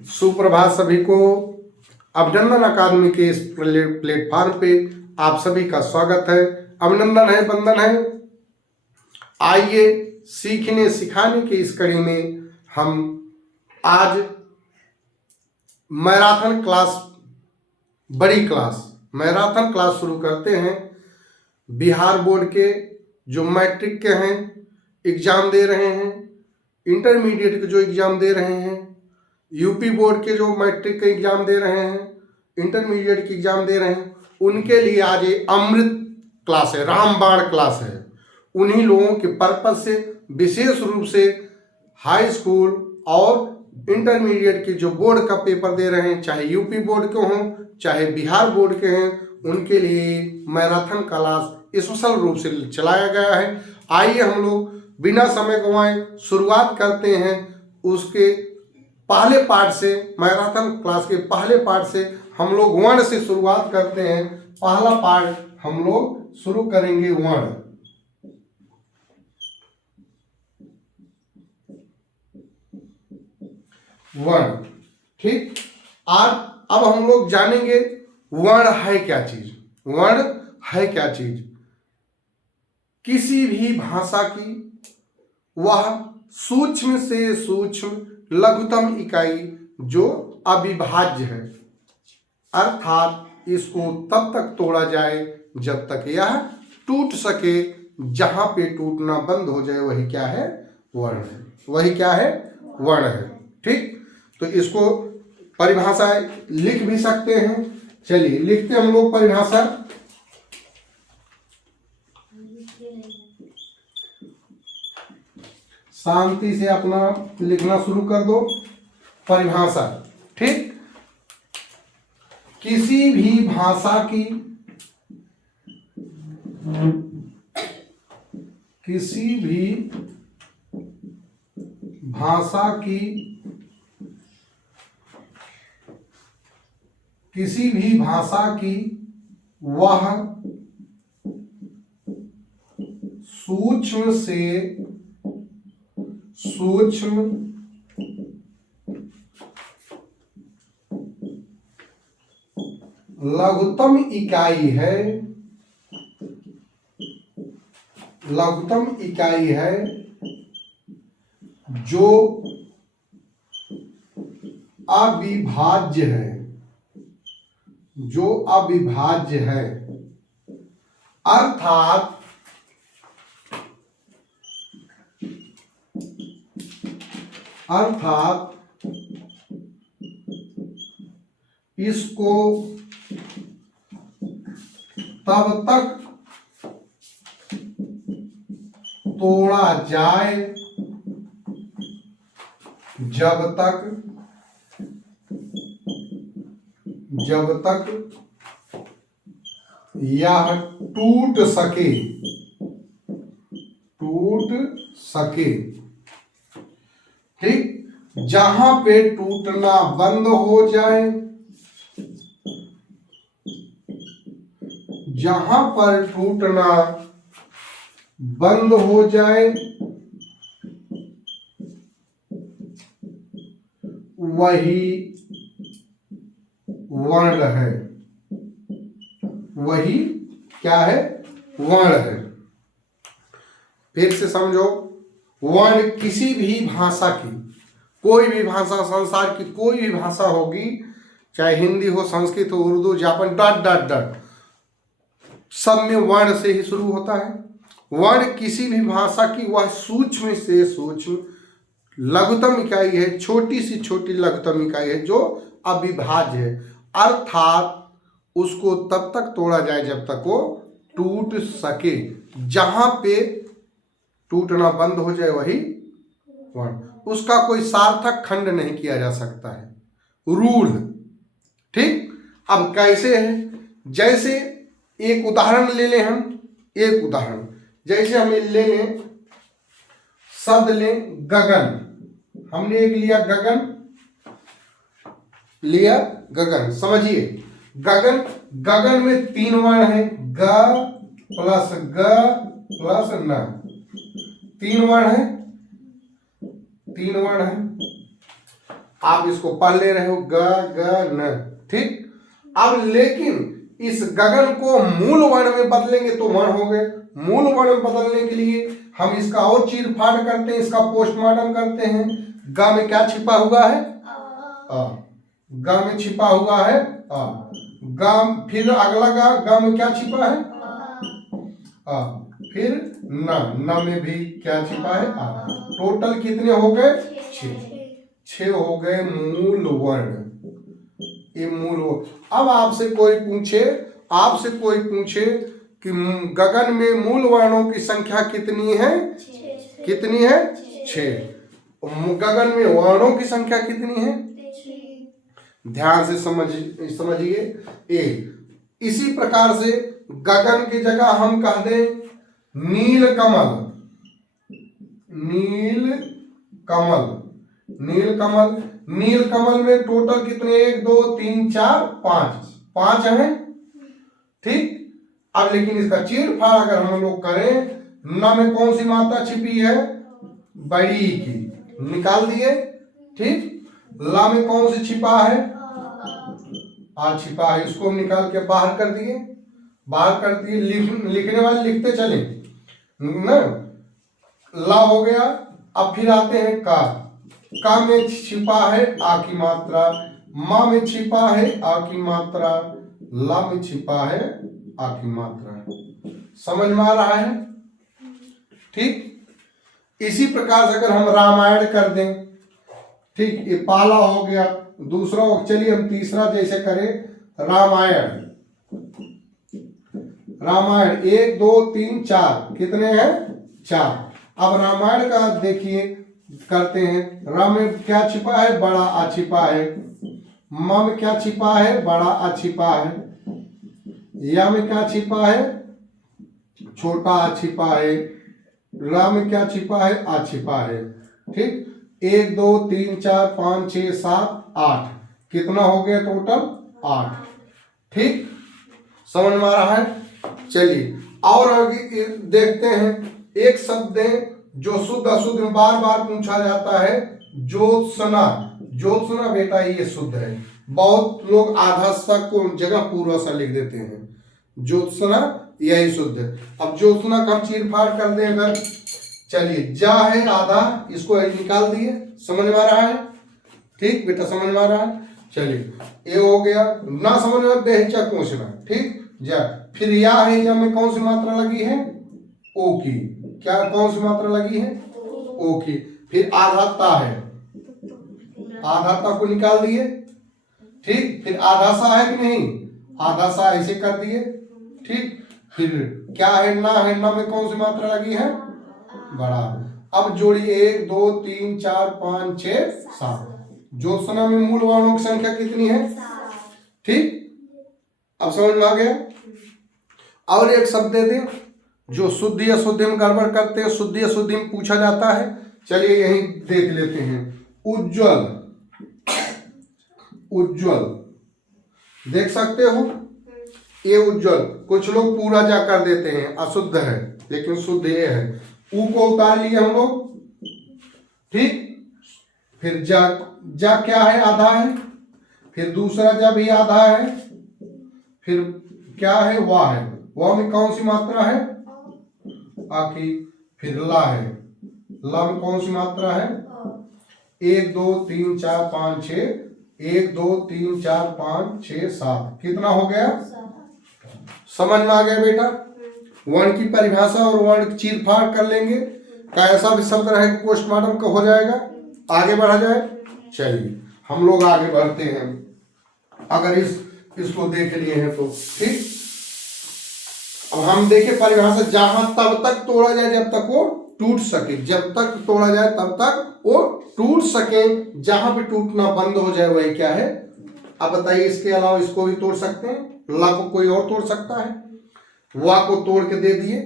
सुप्रभात सभी को। अभिनंदन अकादमी के इस प्लेटफॉर्म पे आप सभी का स्वागत है। अभिनंदन है, वंदन है। आइए सीखने सिखाने की इस कड़ी में हम आज मैराथन क्लास, बड़ी क्लास मैराथन क्लास शुरू करते हैं। बिहार बोर्ड के जो मैट्रिक के हैं एग्जाम दे रहे हैं, इंटरमीडिएट के जो एग्जाम दे रहे हैं, यूपी बोर्ड के जो मैट्रिक के एग्जाम दे रहे हैं, इंटरमीडिएट के एग्जाम दे रहे हैं, उनके लिए आज ये अमृत क्लास है, रामबाण क्लास है। उन्हीं लोगों के पर्पज से विशेष रूप से हाई स्कूल और इंटरमीडिएट के जो बोर्ड का पेपर दे रहे हैं, चाहे यूपी बोर्ड के हों चाहे बिहार बोर्ड के हैं, उनके लिए मैराथन क्लास स्पेशल रूप से चलाया गया है। आइए हम लोग बिना समय गंवाए शुरुआत करते हैं उसके पहले पार्ट से। मैराथन क्लास के पहले पार्ट से हम लोग वर्ण से शुरुआत करते हैं। पहला पार्ट हम लोग शुरू करेंगे वर्ण। वर्ण, ठीक। आज अब हम लोग जानेंगे वर्ण है क्या चीज। वर्ण है क्या चीज? किसी भी भाषा की वह सूक्ष्म से सूक्ष्म लघुतम इकाई जो अविभाज्य है, अर्थात इसको तब तक तोड़ा जाए जब तक यह टूट सके। जहां पे टूटना बंद हो जाए वही क्या है? वर्ण है। वही क्या है? वर्ण है, ठीक। तो इसको परिभाषा लिख भी सकते हैं। चलिए लिखते हम लोग परिभाषा। शांति से अपना लिखना शुरू कर दो। परिभाषा, ठीक। किसी भी भाषा की, किसी भी भाषा की, किसी भी भाषा की वह सूक्ष्म से सूक्ष्म लघुतम इकाई है, लघुतम इकाई है जो अविभाज्य है, जो अविभाज्य है। अर्थात इसको तब तक तोड़ा जाए जब तक यह टूट सके, ठीक। जहां पे टूटना बंद हो जाए, जहां पर टूटना बंद हो जाए वही वर्ण है। वही क्या है? वर्ण है। फिर से समझो, वर्ण किसी भी भाषा की, कोई भी भाषा, संसार की कोई भी भाषा होगी, चाहे हिंदी हो, संस्कृत हो, Urdu, Japan, dot dot dot, सब में वर्ण से ही शुरू होता है। वर्ण किसी भी भाषा की वह सूक्ष्म से सूक्ष्म लघुतम इकाई है, छोटी सी छोटी लघुतम इकाई है जो अविभाज्य है। अर्थात उसको तब तक तोड़ा जाए जब तक वो टूट सके। जहां पे टूटना बंद हो जाए वही वर्ण। उसका कोई सार्थक खंड नहीं किया जा सकता है, रूढ़, ठीक। अब कैसे है? जैसे एक उदाहरण ले लें हम, एक उदाहरण जैसे हमें ले लें, शब्द लें गगन। हमने एक लिया गगन, लिया गगन। समझिए गगन, गगन में 3 वर्ण है, ग प्लस ग प्लस न। 3 वर्ण है, 3 वर्ण है। आप इसको पढ़ ले रहे हो गगन, ठीक। अब लेकिन इस गगन को मूल वर्ण में बदलेंगे तो वर्ण हो गए। मूल वर्ण में बदलने के लिए हम इसका और चीर फाड़ करते हैं, इसका पोस्टमार्टम करते हैं। ग में क्या छिपा हुआ है? आ। ग में छिपा हुआ है आ। ग, फिर अगला ग में क्या छिपा है? आ। फिर न में भी क्या छिपा है? आ। टोटल कितने हो गए? 6 हो गए मूल वर्ण। ये मूल वर्ण। अब आपसे कोई पूछे कि गगन में मूल वर्णों की संख्या कितनी है? कितनी है? 6। गगन में वर्णों की संख्या कितनी है? ध्यान से समझिए। ए इसी प्रकार से गगन की जगह हम कह दें नील कमल। नील कमल में टोटल कितने? 1 2 3 4 5 है, ठीक। अब लेकिन इसका चीर फाड़ अगर हम लोग करें, न में कौन सी मात्रा छिपी है? बड़ी की, निकाल दिए, ठीक। ला में कौन सी छिपा है? आ छिपा है, इसको निकाल के बाहर कर दिए। लिखने वाले लिखते चले न। ला हो गया। अब फिर आते हैं का में छिपा है आ की मात्रा, मा में छिपा है आ की मात्रा, ला में छिपा है आ की मात्रा। समझ में आ रहा है, ठीक। इसी प्रकार से अगर हम रामायण कर दें, ठीक, ये पहला हो गया। दूसरा, चलिए हम तीसरा जैसे करें रामायण। 1 2 3 4 कितने हैं? 4। अब रामायण का देखिए करते हैं। राम में क्या छिपा है? बड़ा आ छिपा है। म में क्या छिपा है? बड़ा आ छिपा है। या में क्या छिपा है? छोटा आ छिपा है। ला में क्या छिपा है? आ छिपा है, ठीक। 1 2 3 4 5 6 7 8 कितना हो गया टोटल? 8, ठीक। समझ में आ रहा है। चलिए और आगे देखते हैं। एक शब्द है जो शुद्ध अशुद्ध में बार बार पूछा जाता है, ज्योत्सना। ज्योत्सना बेटा ये शुद्ध है। बहुत लोग आधा सा को जगह पूरा सा लिख देते हैं। ज्योत्सना यही शुद्ध है। अब ज्योत्सना का हम चीर फाड़ कर दें अगर, चलिए जा है आधा, इसको निकाल दिए। समझ में आ रहा है, ठीक बेटा, समझ में आ रहा है। चलिए ये हो गया। ना समझ में बेहिचक पूछना, ठीक। जा फिर या है, या में कौन सी मात्रा लगी है? ओ की। क्या कौन सी मात्रा लगी है? ओ की। फिर आधाता है, आधाता को निकाल दिए, ठीक। फिर आधा सा है कि नहीं? आधा सा ऐसे कर दिए, ठीक। फिर क्या है? ना में कौन सी मात्रा लगी है? बड़ा। अब जोड़िए 1 2 3 4 5 6 7। ज्योत्सना में मूल वर्णों की संख्या कितनी है? ठीक। अब समझ में आ गया। और एक शब्द दे दें जो शुद्धि अशुद्धि में गड़बड़ करते हैं, शुद्धि अशुद्धि में पूछा जाता है। चलिए यही देख लेते हैं। उज्ज्वल, उज्ज्वल देख सकते हो, ये उज्ज्वल। कुछ लोग पूरा जा कर देते हैं, अशुद्ध है, लेकिन शुद्ध ये है। ऊ को उतार लिए हम लोग, ठीक। फिर जा क्या है? आधा है। फिर दूसरा जा भी आधा है। फिर क्या है? वाह है। वाह में कौन सी मात्रा है? आखी। फिर ला है। ला में कौन सी मात्रा है? 1 2 3 4 5 6। 1 2 3 4 5 6 7 कितना हो गया? समझ में आ गया बेटा। वर्ण की परिभाषा और वर्ण चीर फाड़ कर लेंगे। क्या ऐसा भी शब्द रहे पोस्टमार्टम का हो जाएगा? आगे बढ़ा जाए। चलिए हम लोग आगे बढ़ते हैं। अगर इसको देख लिए हैं तो ठीक। अब हम देखें परिभाषा, जहां तब तक तोड़ा जाए जब तक वो टूट सके। जब तक तोड़ा जाए तब तक वो टूट सके। जहां पे टूटना बंद हो जाए वही क्या है? अब बताइए। इसके अलावा इसको भी तोड़ सकते हैं। ला को कोई और तोड़ सकता है। वा को तोड़ के दे दिए,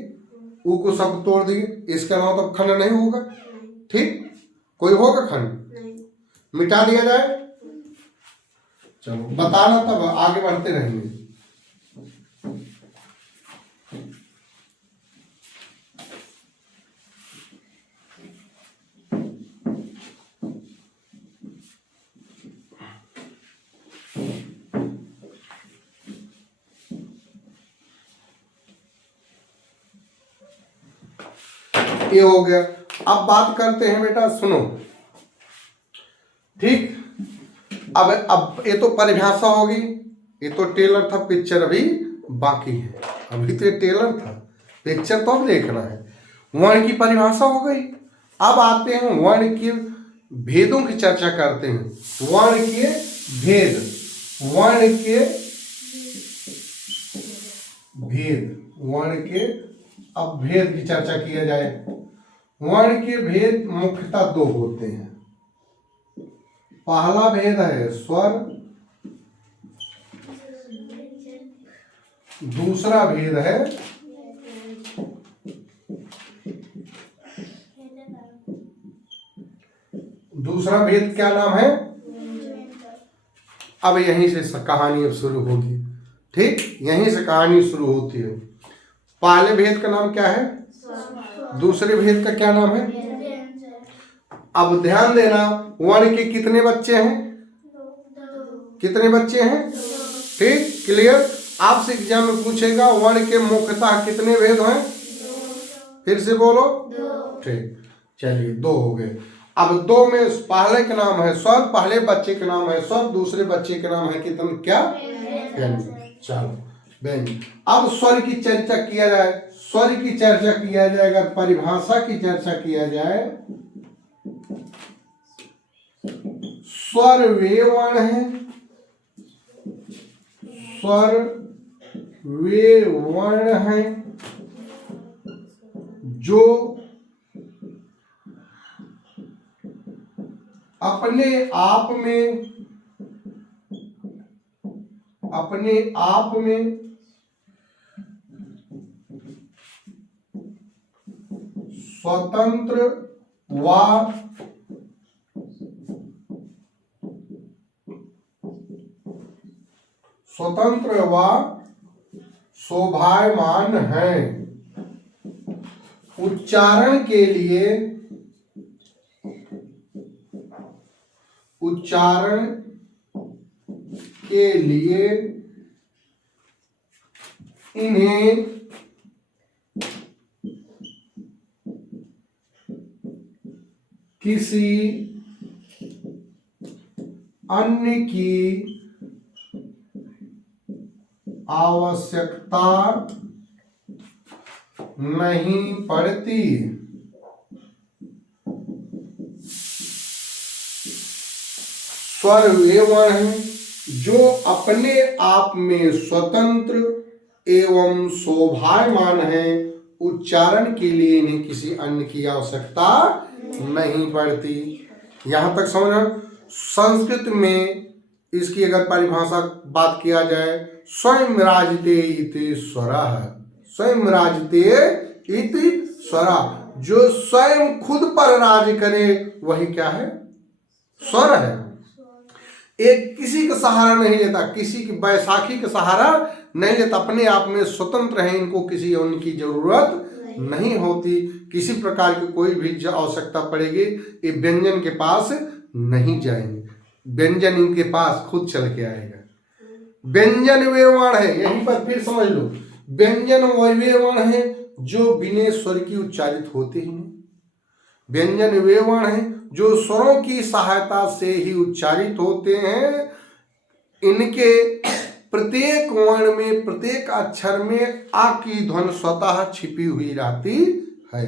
ऊ को सब तोड़ दिए। इसके अलावा तब खंड नहीं होगा, ठीक। कोई होगा खंड? मिटा दिया जाए। चलो बताना, तब आगे बढ़ते रहेंगे। ये हो गया। अब बात करते हैं बेटा, सुनो, ठीक। अब ये तो परिभाषा होगी, ये तो टेलर था, पिक्चर अभी बाकी है। अभी तो ये टेलर था, पिक्चर तो अब देखना है। वर्ण की परिभाषा हो गई। अब आते हैं वर्ण के भेदों की चर्चा करते हैं। वर्ण के भेद, वर्ण के भेद, वर्ण के अब भेद की चर्चा किया जाए। वर्ण के भेद मुख्यतः दो होते हैं। पहला भेद है स्वर, दूसरा भेद है दूसरा भेद क्या नाम है? अब यहीं से कहानी अब शुरू होगी, ठीक, यहीं से कहानी शुरू होती है। पहले भेद का नाम क्या है? दूसरे भेद का क्या नाम है? अब ध्यान देना, वर्ण के कितने बच्चे हैं? कितने बच्चे हैं? ठीक, क्लियर। आपसे एग्जाम में पूछेगा वर्ण के मुख्यतः कितने भेद हैं? फिर से बोलो। ठीक, चलिए, दो हो गए। अब दो में पहले का नाम है स्वर, पहले बच्चे का नाम है स्वर, दूसरे बच्चे का नाम है कितने, क्या? व्यंजन। चलो व्यंजन। अब स्वर की चर्चा किया जाए, स्वर की चर्चा किया जाएगा, परिभाषा की चर्चा किया जाए। स्वर वे वर्ण हैं, स्वर वे वर्ण हैं जो अपने आप में स्वतंत्र व शोभायमान हैं। उच्चारण के लिए इन्हें किसी अन्य की आवश्यकता नहीं पड़ती। स्वर वे वर्ण हैं जो अपने आप में स्वतंत्र एवं शोभायमान हैं। उच्चारण के लिए इन्हें किसी अन्य की आवश्यकता नहीं पड़ती। यहां तक समझना। संस्कृत में इसकी अगर परिभाषा बात किया जाए, स्वयं राजते इति स्वरः, स्वयं राजते इति स्वरः, जो स्वयं खुद पर राज करे वही क्या है? स्वर है। एक किसी का सहारा नहीं लेता, किसी की बैसाखी का सहारा नहीं लेता, अपने आप में स्वतंत्र है, इनको किसी और की जरूरत नहीं होती। किसी प्रकार की कोई भी आवश्यकता पड़ेगी ये व्यंजन के पास नहीं जाएंगे, व्यंजन इनके पास खुद चल के आएगा। व्यंजन वे वर्ण है, यहीं पर फिर समझ लो, व्यंजन वे वर्ण है जो बिना स्वर की उच्चारित होते ही नहीं। व्यंजन वे वर्ण है जो स्वरों की सहायता से ही उच्चारित होते हैं। इनके प्रत्येक वर्ण में, प्रत्येक अक्षर में आ की ध्वनि स्वतः छिपी हुई रहती है।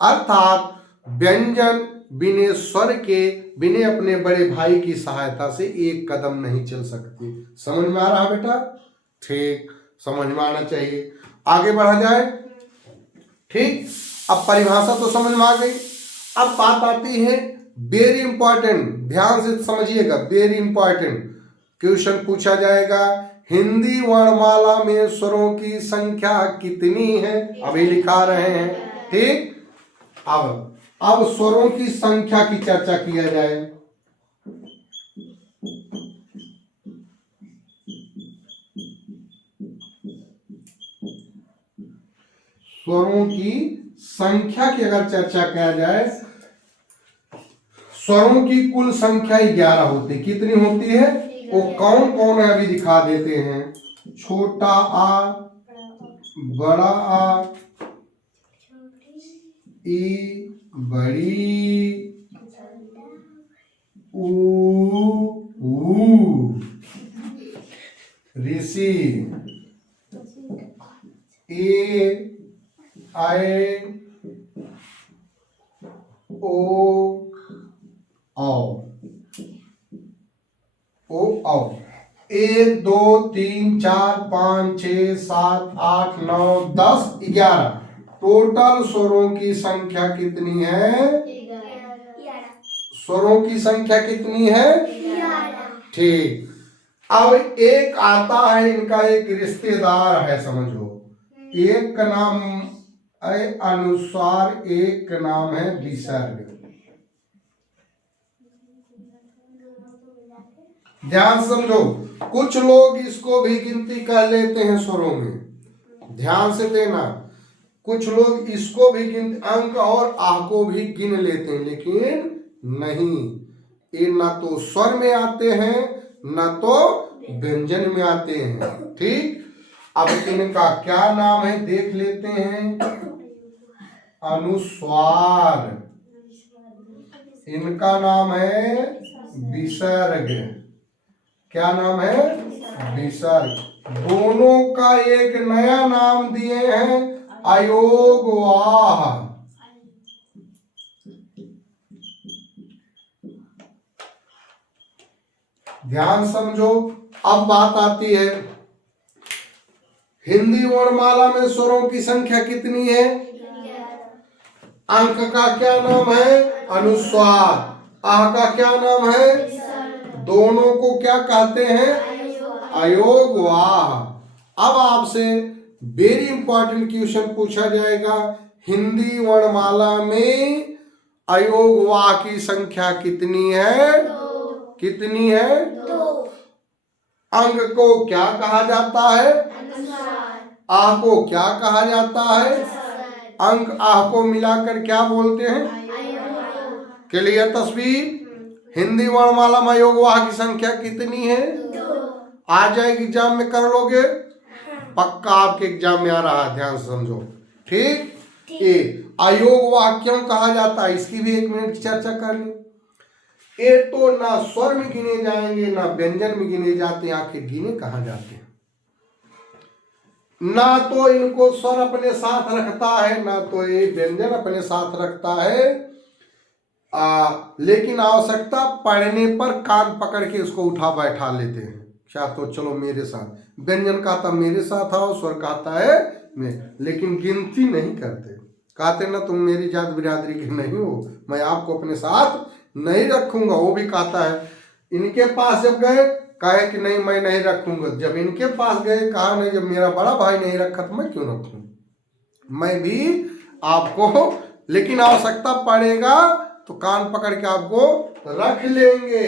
अर्थात व्यंजन बिना स्वर के, बिना अपने बड़े भाई की सहायता से एक कदम नहीं चल सकती। समझ में आ रहा बेटा? ठीक, समझ में आना चाहिए। आगे बढ़ा जाए। ठीक, अब परिभाषा तो समझ में आ गई। अब बात आती है वेरी इंपॉर्टेंट, ध्यान से समझिएगा, वेरी इंपॉर्टेंट क्वेश्चन पूछा जाएगा। हिंदी वर्णमाला में स्वरों की संख्या कितनी है? अभी लिखा रहे हैं। ठीक, अब स्वरों की संख्या की चर्चा किया जाए। स्वरों की संख्या की अगर चर्चा किया जाए, स्वरों की कुल संख्या 11 होती। कितनी होती है? वो कौन कौन है अभी दिखा देते हैं। छोटा आ, बड़ा आ, ई बड़ी, ऊ ऊ ऋषि, ए आए ओ औ, ओ औ। 1 2 3 4 5 6 7 8 9 10 11 टोटल स्वरों की संख्या कितनी है? 11। स्वरों की संख्या कितनी है? 11। ठीक। अब एक आता है, इनका एक रिश्तेदार है, समझो। एक का नाम है अनुस्वार, एक का नाम है विसर्ग। ध्यान समझो, कुछ लोग इसको भी गिनती कर लेते हैं स्वरों में, ध्यान से देना। कुछ लोग इसको भी गिन, अंक और आह को भी गिन लेते हैं, लेकिन नहीं, ये ना तो स्वर में आते हैं ना तो व्यंजन में आते हैं। ठीक, अब इनका क्या नाम है देख लेते हैं। अनुस्वार, इनका नाम है विसर्ग। क्या नाम है? विसर्ग। दोनों का एक नया नाम दिए हैं, अयोगवाह। ध्यान समझो। अब बात आती है, हिंदी वर्णमाला में स्वरों की संख्या कितनी है? 11। अंक का क्या नाम है? अनुस्वार। आह का क्या नाम है? दोनों को क्या कहते हैं? अयोगवाह। अब आपसे वेरी इंपॉर्टेंट क्वेश्चन पूछा जाएगा, हिंदी वर्णमाला में अयोगवाह की संख्या कितनी है? 2। कितनी है? 2। अंग को क्या कहा जाता है? अनुस्वार। आह को क्या कहा जाता है? अंक आह को मिलाकर क्या बोलते हैं? अयोगवाह। क्लियर तस्वीर? हिंदी वर्णमाला में अयोगवाह की संख्या कितनी है? 2। आ जाएगी, एग्जाम में कर लोगे, पक्का आपके एग्जाम में आ रहा है, ध्यान से समझो। ठीक, ये अयोगवाह क्यों कहा जाता है, इसकी भी 1 मिनट की चर्चा कर लें। ये तो ना स्वर में गिने जाएंगे ना व्यंजन में गिने जाते हैं, आखिर गिने कहाँ जाते हैं? ना तो इनको स्वर अपने साथ रखता है, ना तो ये व्यंजन अपने साथ रखता है। लेकिन आवश्यकता पढ़ने पर कान पकड़ के उसको उठा बैठा लेते हैं। क्या तो चलो मेरे साथ, व्यंजन कहता मेरे साथ आओ, स्वर कहता है मैं, लेकिन गिनती नहीं करते। कहते ना तुम मेरी जात बिरादरी के नहीं हो, मैं आपको अपने साथ नहीं रखूंगा। वो भी कहता है, इनके पास जब गए कहे कि नहीं मैं नहीं रखूंगा, जब इनके पास गए कहा नहीं, जब मेरा बड़ा भाई नहीं रखा तो मैं क्यों रखूं, मैं भी आपको, लेकिन आवश्यकता पड़ेगा तो कान पकड़ के आपको रख लेंगे।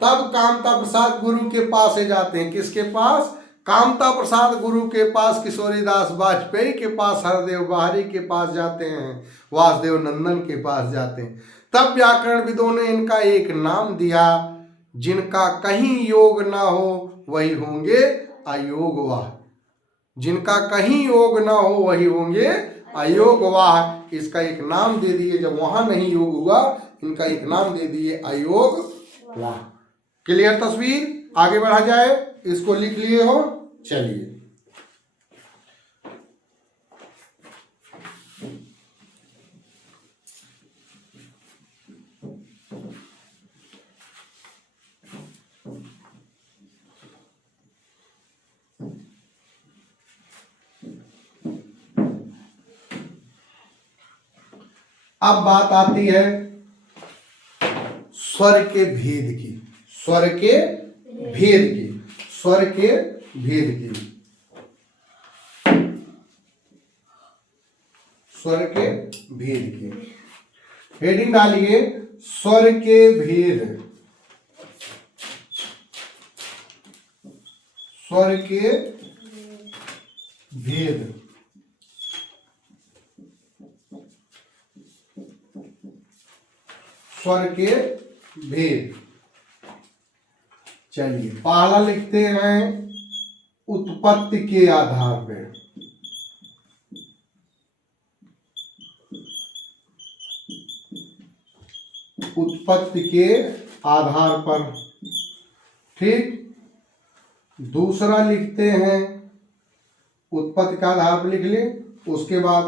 तब कामता प्रसाद गुरु के पास से जाते हैं। किसके पास? कामता प्रसाद गुरु के पास, किशोरीदास वाजपेयी के पास, हरदेव बाहरी के पास जाते हैं, वासुदेव नंदन के पास जाते हैं। तब व्याकरणविदों ने इनका एक नाम दिया, जिनका कहीं योग ना हो वही होंगे अयोगवाह। जिनका कहीं योग ना हो वही होंगे अयोगवाह। इसका एक नाम दे दिए, जब वहां नहीं योग हुआ इनका एक नाम दे दिए अयोगवाह। क्लियर तस्वीर? आगे बढ़ा जाए, इसको लिख लिए हो, चलिए। अब बात आती है स्वर के भेद की, स्वर के भेद की, स्वर के भेद की, स्वर के भेद की। हेडिंग डालिए, स्वर के भेद, स्वर के भेद। स्वर के भेद। चलिए पहला लिखते हैं उत्पत्ति के आधार पर। उत्पत्ति के आधार पर। ठीक, दूसरा लिखते हैं, उत्पत्ति के आधार पर लिख ले। उसके बाद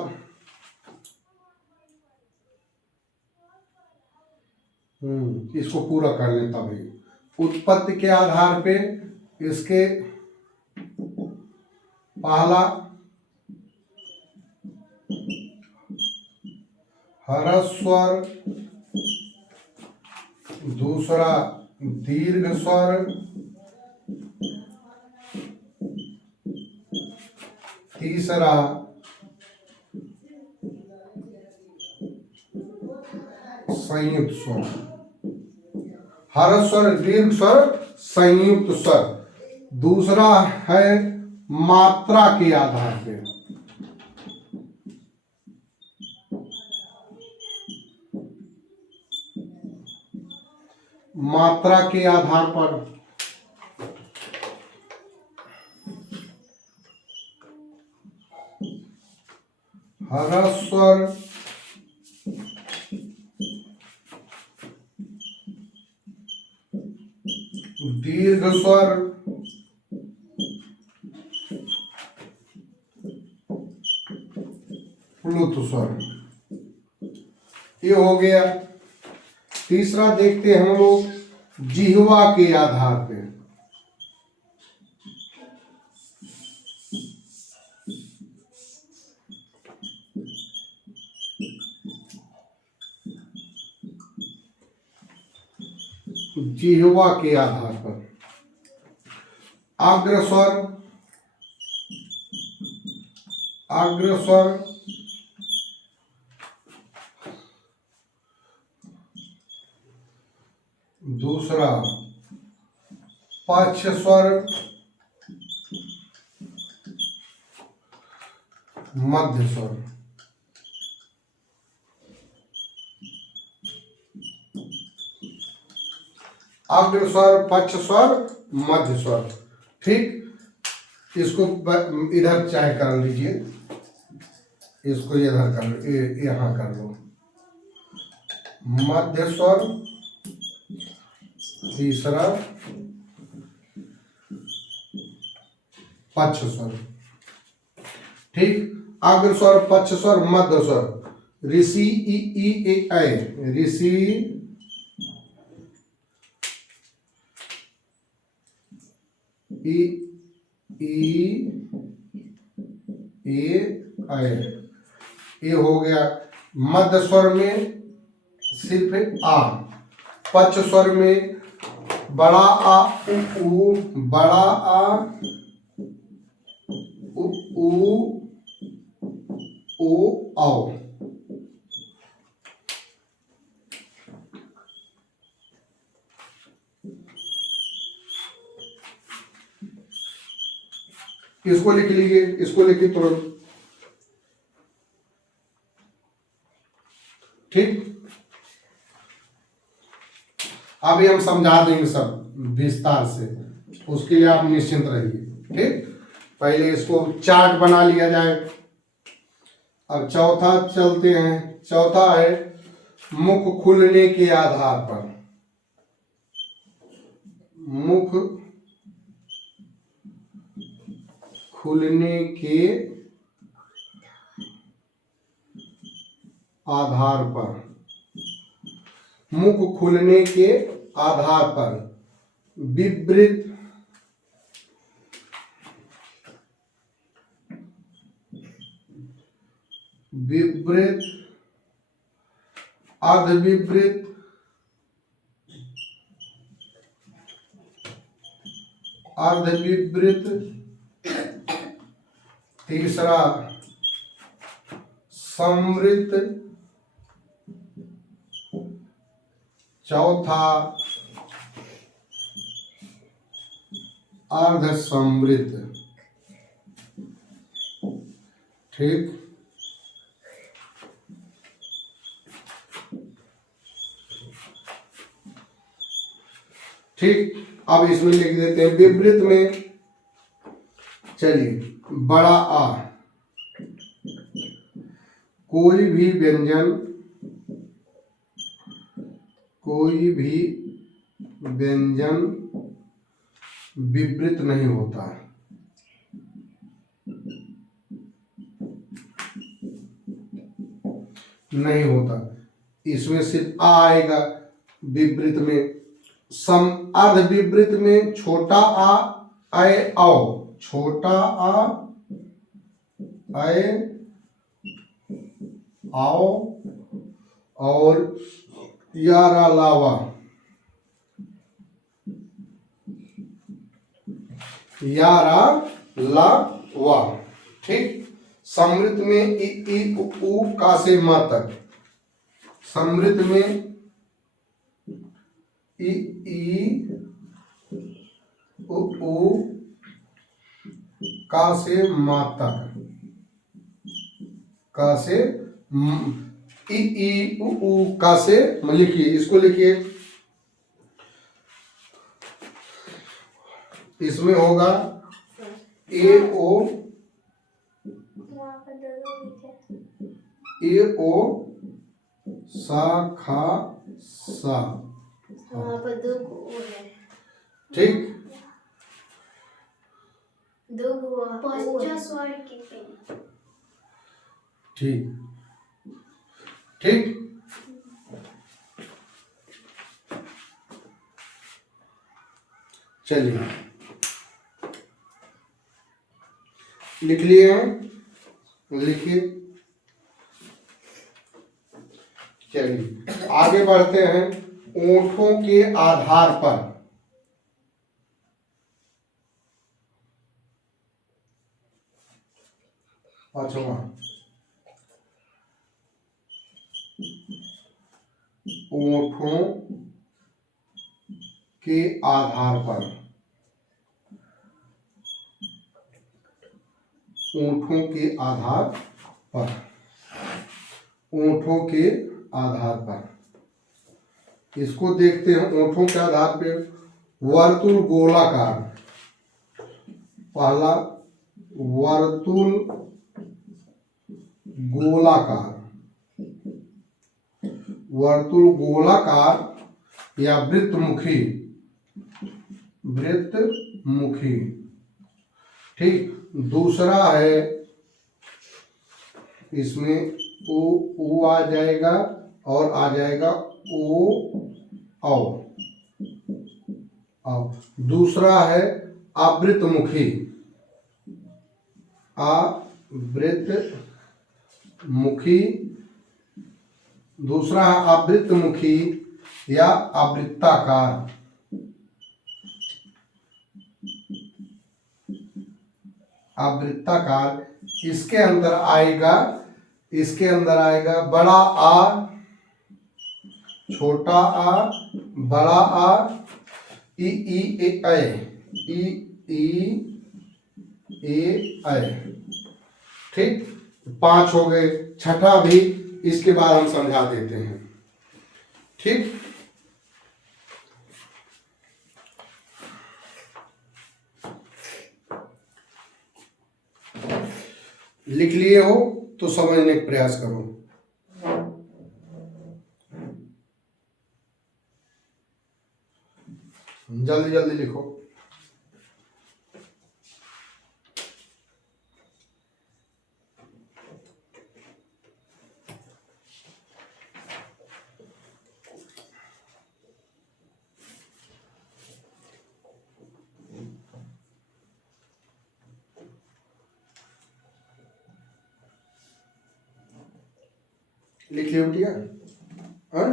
इसको पूरा कर लेता भाई। उत्पत्ति के आधार पे इसके पहला ह्रस्वर, दूसरा दीर्घ स्वर, तीसरा संयुक्त स्वर। ह्रस्वर, दीर्घ स्वर, संयुक्त स्वर। दूसरा है मात्रा के आधार पे। मात्रा के आधार पर ह्रस्वर, दीर्घ स्वर, प्लुत स्वर। ये हो गया। तीसरा देखते हैं हम लोग जिह्वा के आधार पे। जिह्वा के आधार पर अग्रस्वर, अग्रस्वर, दूसरा पक्ष स्वर, मध्य स्वर। अग्र स्वर, पक्ष स्वर, मध्य स्वर। ठीक, इसको इधर चाहे कर लीजिए, इसको इधर कर लो, यहाँ कर लो। मध्य स्वर, तीसरा पक्ष स्वर। ठीक, अग्र स्वर, पक्ष स्वर, मध्य स्वर। ऋषि ई ई ए ऐ, ऋषि ई ई ए ऐ। ये हो गया। मध्य स्वर में सिर्फ आ। पक्ष स्वर में बड़ा आ उ, बड़ा आ उ ओ आओ। इसको लिख लीजिए, इसको लिखिए तुरंत। ठीक, अभी हम समझा देंगे सब विस्तार से, उसके लिए आप निश्चिंत रहिए। ठीक, पहले इसको चार्ट बना लिया जाए। अब चौथा चलते हैं। चौथा है मुख खुलने के आधार पर। मुख खुलने के आधार पर। मुख खुलने के आधार पर विवृत, विवृत, अर्धविवृत, अर्धविवृत, तीसरा समृत, चौथा अर्धसमृत। ठीक, ठीक, अब इसमें लिख देते हैं विवृत में। चलिए, बड़ा आ, कोई भी व्यंजन कोई भी व्यंजन विपरीत नहीं होता है। नहीं होता, इसमें सिर्फ आ आएगा विपरीत में। सम अर्ध विपरीत में छोटा आ अय औ, छोटा आ अय आओ और यारा लावा, यारा लावा। ठीक। समृद्ध में इ उ का से मा तक, समृद्ध में इ उ का से मा तक, का से इ उ का से लिखिए, इसको लिखिए। इसमें होगा ए ओ, ए ओ सा खा सा। वहाँ पर दो गो है। ठीक। दो गो पश्चात स्वर के पे। ठीक ठीक। चलिए लिख लिए हैं, लिखिए। चलिए आगे बढ़ते हैं। ओठों के आधार पर, पांचवा, ओठों के आधार पर, ओठों के आधार पर, ओठों के आधार पर। इसको देखते हैं। ओठों के आधार पे वर्तुल गोलाकार, पहला वर्तुल गोलाकार, वर्तुल गोलाकार या वृत्तमुखी, वृत्तमुखी। ठीक। दूसरा है, इसमें ओ आ जाएगा और आ जाएगा ओ औ। दूसरा है आवृतमुखी, आवृतमुखी। दूसरा है आवृतमुखी या आवृत्ताकार। आवृत्ताकार। इसके अंदर आएगा, इसके अंदर आएगा बड़ा आ, छोटा आ, बड़ा आ, ई ए ऐ, ए ऐ। ठीक। 5 हो गए। छठा भी इसके बाद हम समझा देते हैं। ठीक। लिख लिए हो तो समझने का प्रयास करो। जल्दी जल्दी लिखो। लिख लिया बिटिया? हाँ?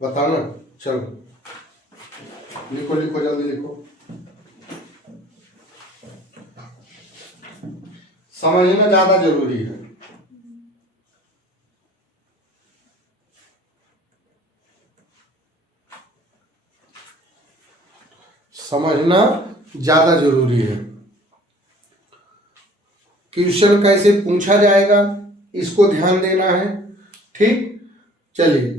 बताना। चलो लिखो लिखो जल्दी लिखो। समझना ज्यादा जरूरी है। समझना ज्यादा जरूरी है। क्वेश्चन कैसे पूछा जाएगा इसको ध्यान देना है। ठीक। चलिए,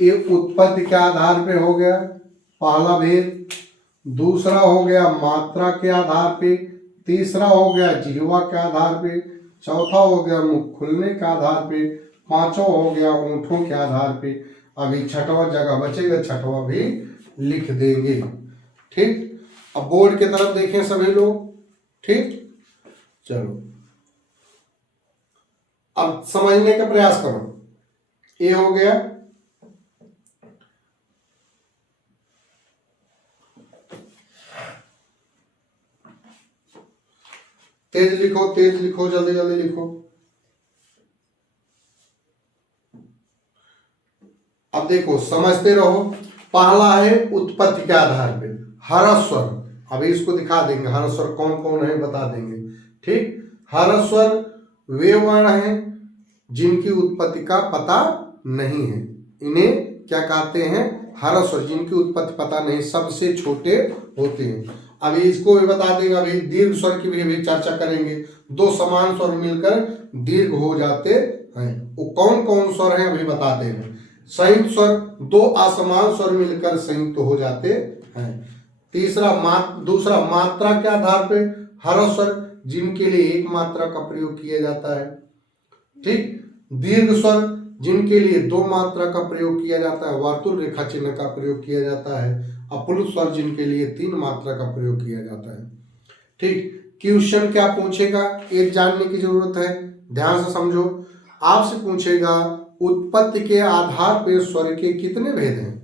ये उत्पत्ति के आधार पे हो गया पहला भेद। दूसरा हो गया मात्रा के आधार पे। तीसरा हो गया जिह्वा के आधार पे। चौथा हो गया मुख खुलने के आधार पे। पांचों हो गया ऊँटों के आधार पे। अभी छठवां जगह बचेगा, छठवां भी लिख देंगे। ठीक, अब बोर्ड की तरफ देखें सभी लोग। ठीक, चलो अब समझने का प्रयास करो। ए हो गया, तेज लिखो, तेज लिखो, जल्दी जल्दी लिखो। अब देखो समझते रहो। पहला है उत्पत्ति के आधार पे हरस्वर। अभी इसको दिखा देंगे हरस्वर कौन कौन है, बता देंगे। ठीक, हरस्वर वे वर्ण हैं जिनकी उत्पत्ति का पता नहीं है, इन्हें क्या कहते हैं, हरस्वर। जिनकी उत्पत्ति पता नहीं, सबसे छोटे होते हैं। अभी इसको भी बता देंगे। अभी दीर्घ स्वर की भी चर्चा करेंगे। दो समान स्वर मिलकर दीर्घ हो जाते हैं, वो कौन कौन स्वर हैं अभी बताते हैं। संयुक्त स्वर, दो असमान स्वर मिलकर संयुक्त हो जाते हैं। तीसरा दूसरा मात्रा के आधार पे हरस्वर, जिनके लिए एक मात्रा का प्रयोग किया जाता है। ठीक, दीर्घ स्वर जिनके लिए दो मात्रा का प्रयोग किया जाता है, वर्तुल रेखा चिन्ह का प्रयोग किया जाता है। अप्लुत स्वर जिनके लिए तीन मात्रा का प्रयोग किया जाता है। ठीक, क्वेश्चन क्या पूछेगा ये जानने की जरूरत है, ध्यान से समझो। आपसे पूछेगा उत्पत्ति के आधार पर स्वर के कितने भेद हैं।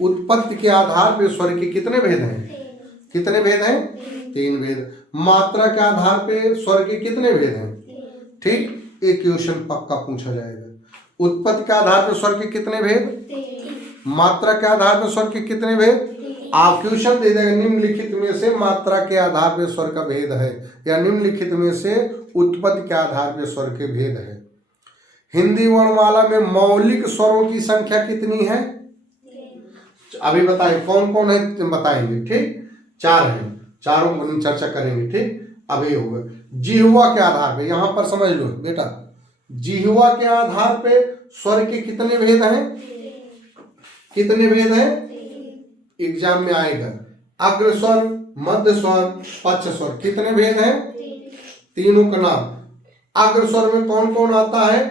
उत्पत्ति के आधार पर स्वर के कितने भेद हैं, कितने भेद हैं, तीन भेद। मात्रा के आधार पर स्वर के कितने भेद हैं। ठीक, एक क्वेश्चन पक्का पूछा जाएगा। उत्पत्ति के आधार पर स्वर के कितने भेद, मात्रा के आधार पर स्वर के कितने भेद। आप क्वेश्चन दे देगा निम्नलिखित में से मात्रा के आधार पर स्वर का भेद है, या निम्नलिखित में से उत्पत्ति के आधार पर स्वर के भेद है। हिंदी वर्णमाला में मौलिक स्वरों की संख्या कितनी है, अभी बताएं कौन कौन है, बताएंगे। ठीक, चार है, चारों को चर्चा करेंगे। ठीक, अभी होगा जिह्वा के आधार पे, यहां पर समझ लो बेटा, जिह्वा के आधार पे स्वर के कितने भेद हैं, कितने भेद हैं, एग्जाम में आएगा। अग्र स्वर, मध्य स्वर, पक्ष स्वर, कितने भेद हैं, तीनों का नाम। अग्र स्वर में कौन कौन आता है,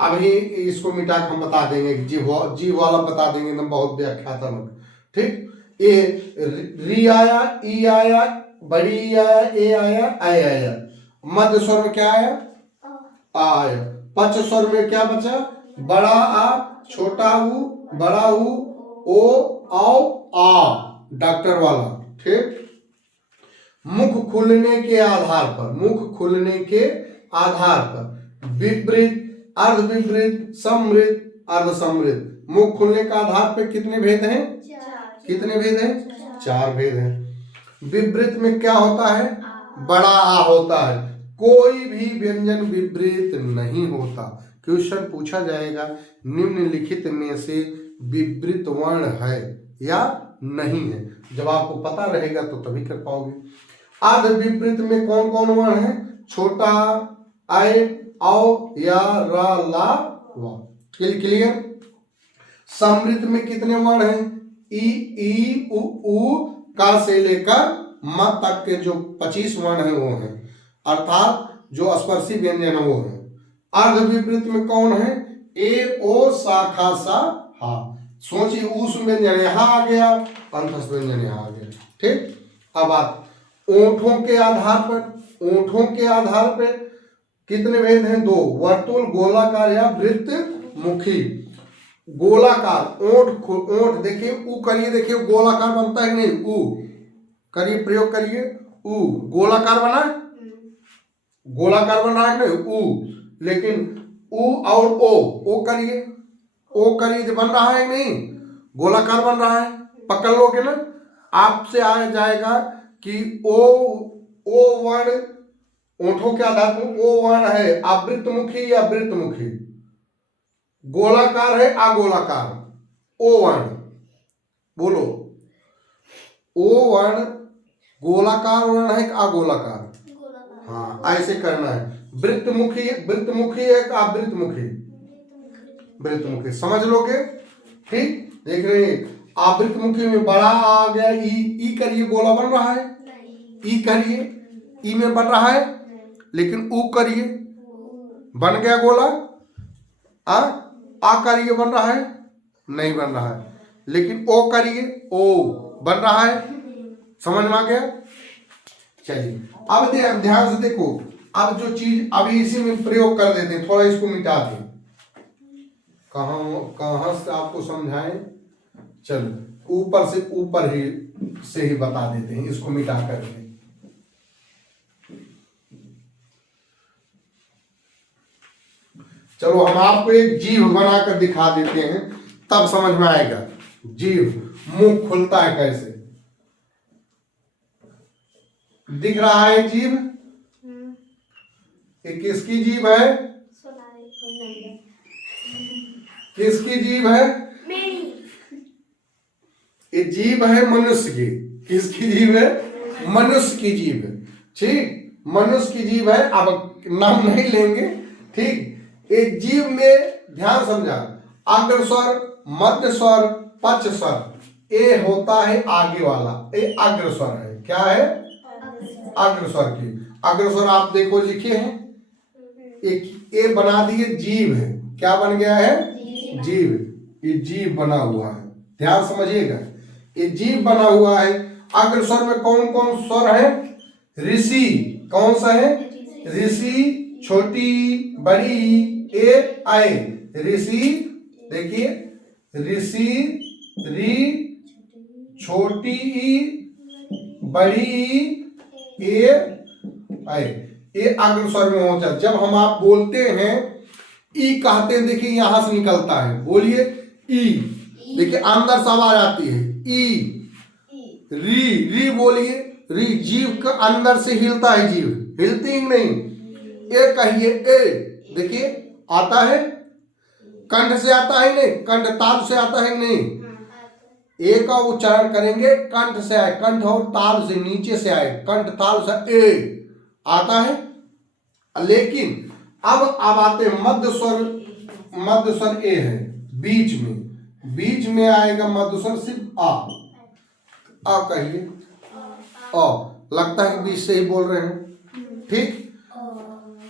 अभी इसको मिटा के हम बता देंगे, जीव वाला बता देंगे एकदम बहुत व्याख्यात्मक। ठीक, ये री आया, ई आया, बड़ी ई आया, ए आया, आई आया। मध्य स्वर में क्या आया, आ आया। पक्ष स्वर में क्या बचा, बड़ा आ, छोटा ऊ, बड़ा ऊ, ओ, आओ, आ, डॉक्टर वाला। ठीक, मुख खुलने के आधार पर, मुख खुलने के आधार पर विपरीत, अर्ध विपरीत, समृद्ध, अर्ध समृद्ध। मुख खुलने का आधार पे कितने भेद हैं, कितने भेद हैं, चार भेद हैं। विपरीत में क्या होता है, बड़ा आ होता है। कोई भी व्यंजन विपरीत नहीं होता। क्वेश्चन पूछा जाएगा निम्नलिखित में से विपरीत वर्ण है या नहीं है। जब आपको पता रहेगा तो तभी कर पाओगे। अर्ध विपरीत में कौन कौन वर्ण है, छोटा आए, आओ, या, रा, ला, वा। क्लियर। समृद्ध में कितने वर्ण हैं, ई, उ, का से लेकर म तक के जो 25 वर्ण है वो हैं, अर्थात जो स्पर्शी व्यंजन है वो है। अर्ध विपरीत में कौन है, ए, ओ, सा, खा, सा, हा। सोचिए उस व्यंजन यहाँ आ गया, कंठस्थ व्यंजन यहाँ आ गया। ठीक, अब बात ओंठों के आधार पर, ओंठों के आधार पर कितने भेद हैं, दो। वर्तुल, गोलाकार या वृत्त मुखी। गोलाकार ओंठ देखिए, ऊ करिए, देखिए गोलाकार बनता है नहीं, ऊ करिए, प्रयोग करिए, ऊ गोलाकार बना, गोलाकार बना है नहीं, ऊ। लेकिन ऊ और ओ करिए, ओ करिए, बन रहा है नहीं, गोलाकार बन रहा है। पकड़ लोगे ना, आपसे आ जाएगा कि ओ वर्ण ओंठों के आधार पर ओ वर्ण है आवृत्तमुखी या वृत्तमुखी, गोलाकार है अगोलाकार, ओ वर्ण बोलो, ओ वर्ण गोलाकार वर्ण है कि अगोलाकार, हाँ ऐसे करना है। वृत्तमुखी, वृत्तमुखी है कि आवृत्तमुखी, वृत्तमुखी, समझ लोगे। ठीक, देख रहे हैं आवृत्तमुखी में बड़ा आ गया, ई करिए, गोला बन रहा है, ई करिए, ई में बन रहा है लेकिन ऊ करिए बन गया गोला। आ करिए बन रहा है, नहीं बन रहा है। लेकिन ओ करिए, ओ बन रहा है। समझ में आ गया? चलिए अब ध्यान से देखो, अब जो चीज अभी इसी में प्रयोग कर देते हैं, थोड़ा इसको मिटा दें। कहां से आपको समझाएं? चलो ऊपर से ही बता देते हैं, इसको मिटा करके। चलो हम आपको एक जीव बनाकर दिखा देते हैं, तब समझ में आएगा। जीव मुंह खुलता है कैसे, दिख रहा है जीव? ये किसकी जीव है? किसकी जीव है? ये जीव है मनुष्य की। किसकी जीव है? मनुष्य की जीव है। ठीक, मनुष्य की जीव है। अब नाम नहीं लेंगे, ठीक। एक जीव में ध्यान समझा, अग्र स्वर, मध्य स्वर, पक्ष स्वर। ए होता है आगे वाला, ए अग्र स्वर है। क्या है? अग्र स्वर की। अग्र स्वर आप देखो लिखे हैं, एक ए बना दिए, जीव है। क्या बन गया है? जीव। ये जीव बना हुआ है, ध्यान समझिएगा। ये जीव बना हुआ है। अग्र स्वर में कौन कौन स्वर है? ऋषि। कौन सा है? ऋषि, छोटी, बड़ी, ए, आए। ऋषि, देखिए ऋषि, री, छोटी ई, बड़ी ई, ए, आए। ये अग्र स्वर में होता है। जब हम आप बोलते हैं ई कहते हैं, देखिए यहां से निकलता है, बोलिए ई। देखिए अंदर से आवाज आती है ई। री बोलिए, री जीव के अंदर से हिलता है, जीव हिलती ही नहीं। ए कहिए, ए, देखिए आता है, कंठ से आता है नहीं, कंठ ताल से आता है नहीं। ए का उच्चारण करेंगे कंठ से आए, कंठ और ताल से नीचे से आए, कंठ ताल से ए आता है। लेकिन अब आते मध्य स्वर। मध्य स्वर ए है, बीच में आएगा मध्य स्वर सिर्फ आ कहिए, लगता है बीच से ही बोल रहे हैं, ठीक।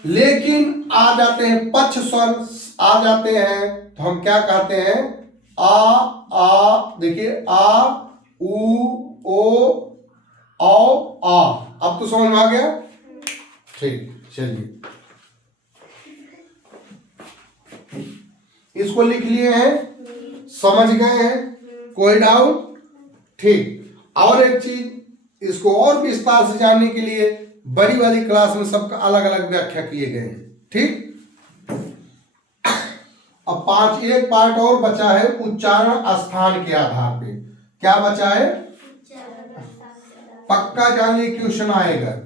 लेकिन आ जाते हैं पक्ष स्वर, आ जाते हैं तो हम क्या कहते हैं? आ, देखिए आ, उ, ओ, औ, आ। अब तो समझ में आ गया, ठीक। चलिए इसको लिख लिए हैं, समझ गए हैं? कोई डाउट? ठीक। और एक चीज, इसको और विस्तार से जानने के लिए बड़ी वाली क्लास में सबका अलग अलग व्याख्या किए गए हैं, ठीक। अब एक पार्ट और बचा है, उच्चारण स्थान के आधार पे। क्या बचा है? पक्का जानिए क्वेश्चन आएगा।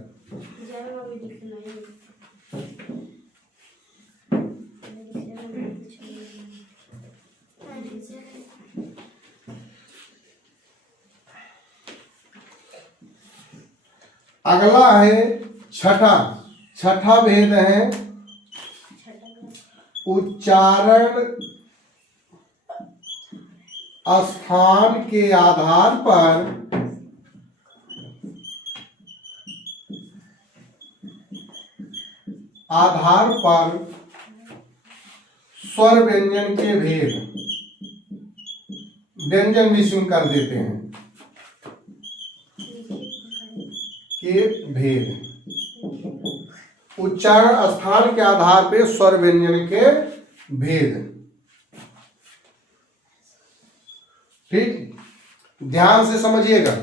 अगला है छठा भेद है उच्चारण स्थान के आधार पर स्वर व्यंजन के भेद, व्यंजन मिश्रण कर देते हैं के भेद। उच्चारण स्थान के आधार पे स्वर व्यंजन के भेद, ठीक। ध्यान से समझिएगा,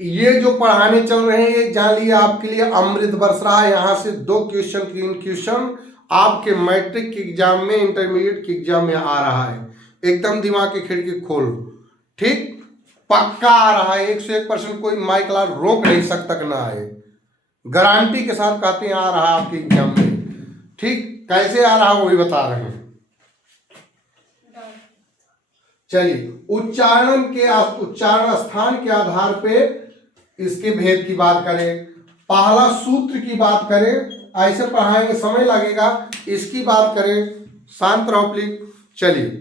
ये जो पढ़ाने चल रहे हैं, ये जान लिया आपके लिए अमृत बरस रहा है। यहां से 2 क्वेश्चन 3 क्वेश्चन आपके मैट्रिक के एग्जाम में, इंटरमीडिएट के एग्जाम में आ रहा है। एकदम दिमाग की खिड़की खोल, ठीक। पक्का आ रहा है, 101%। कोई माइक लाल रोक नहीं सकता कि ना आए, गारंटी के साथ कहते हैं आ रहा है आपके एग्जाम में, ठीक। कैसे आ रहा है वही बता रहे हैं। चलिए उच्चारण स्थान के आधार पे इसके भेद की बात करें, पहला सूत्र की बात करें, ऐसे पढ़ाएंगे समय लगेगा। इसकी बात करें, शांत रहो प्लीज। चलिए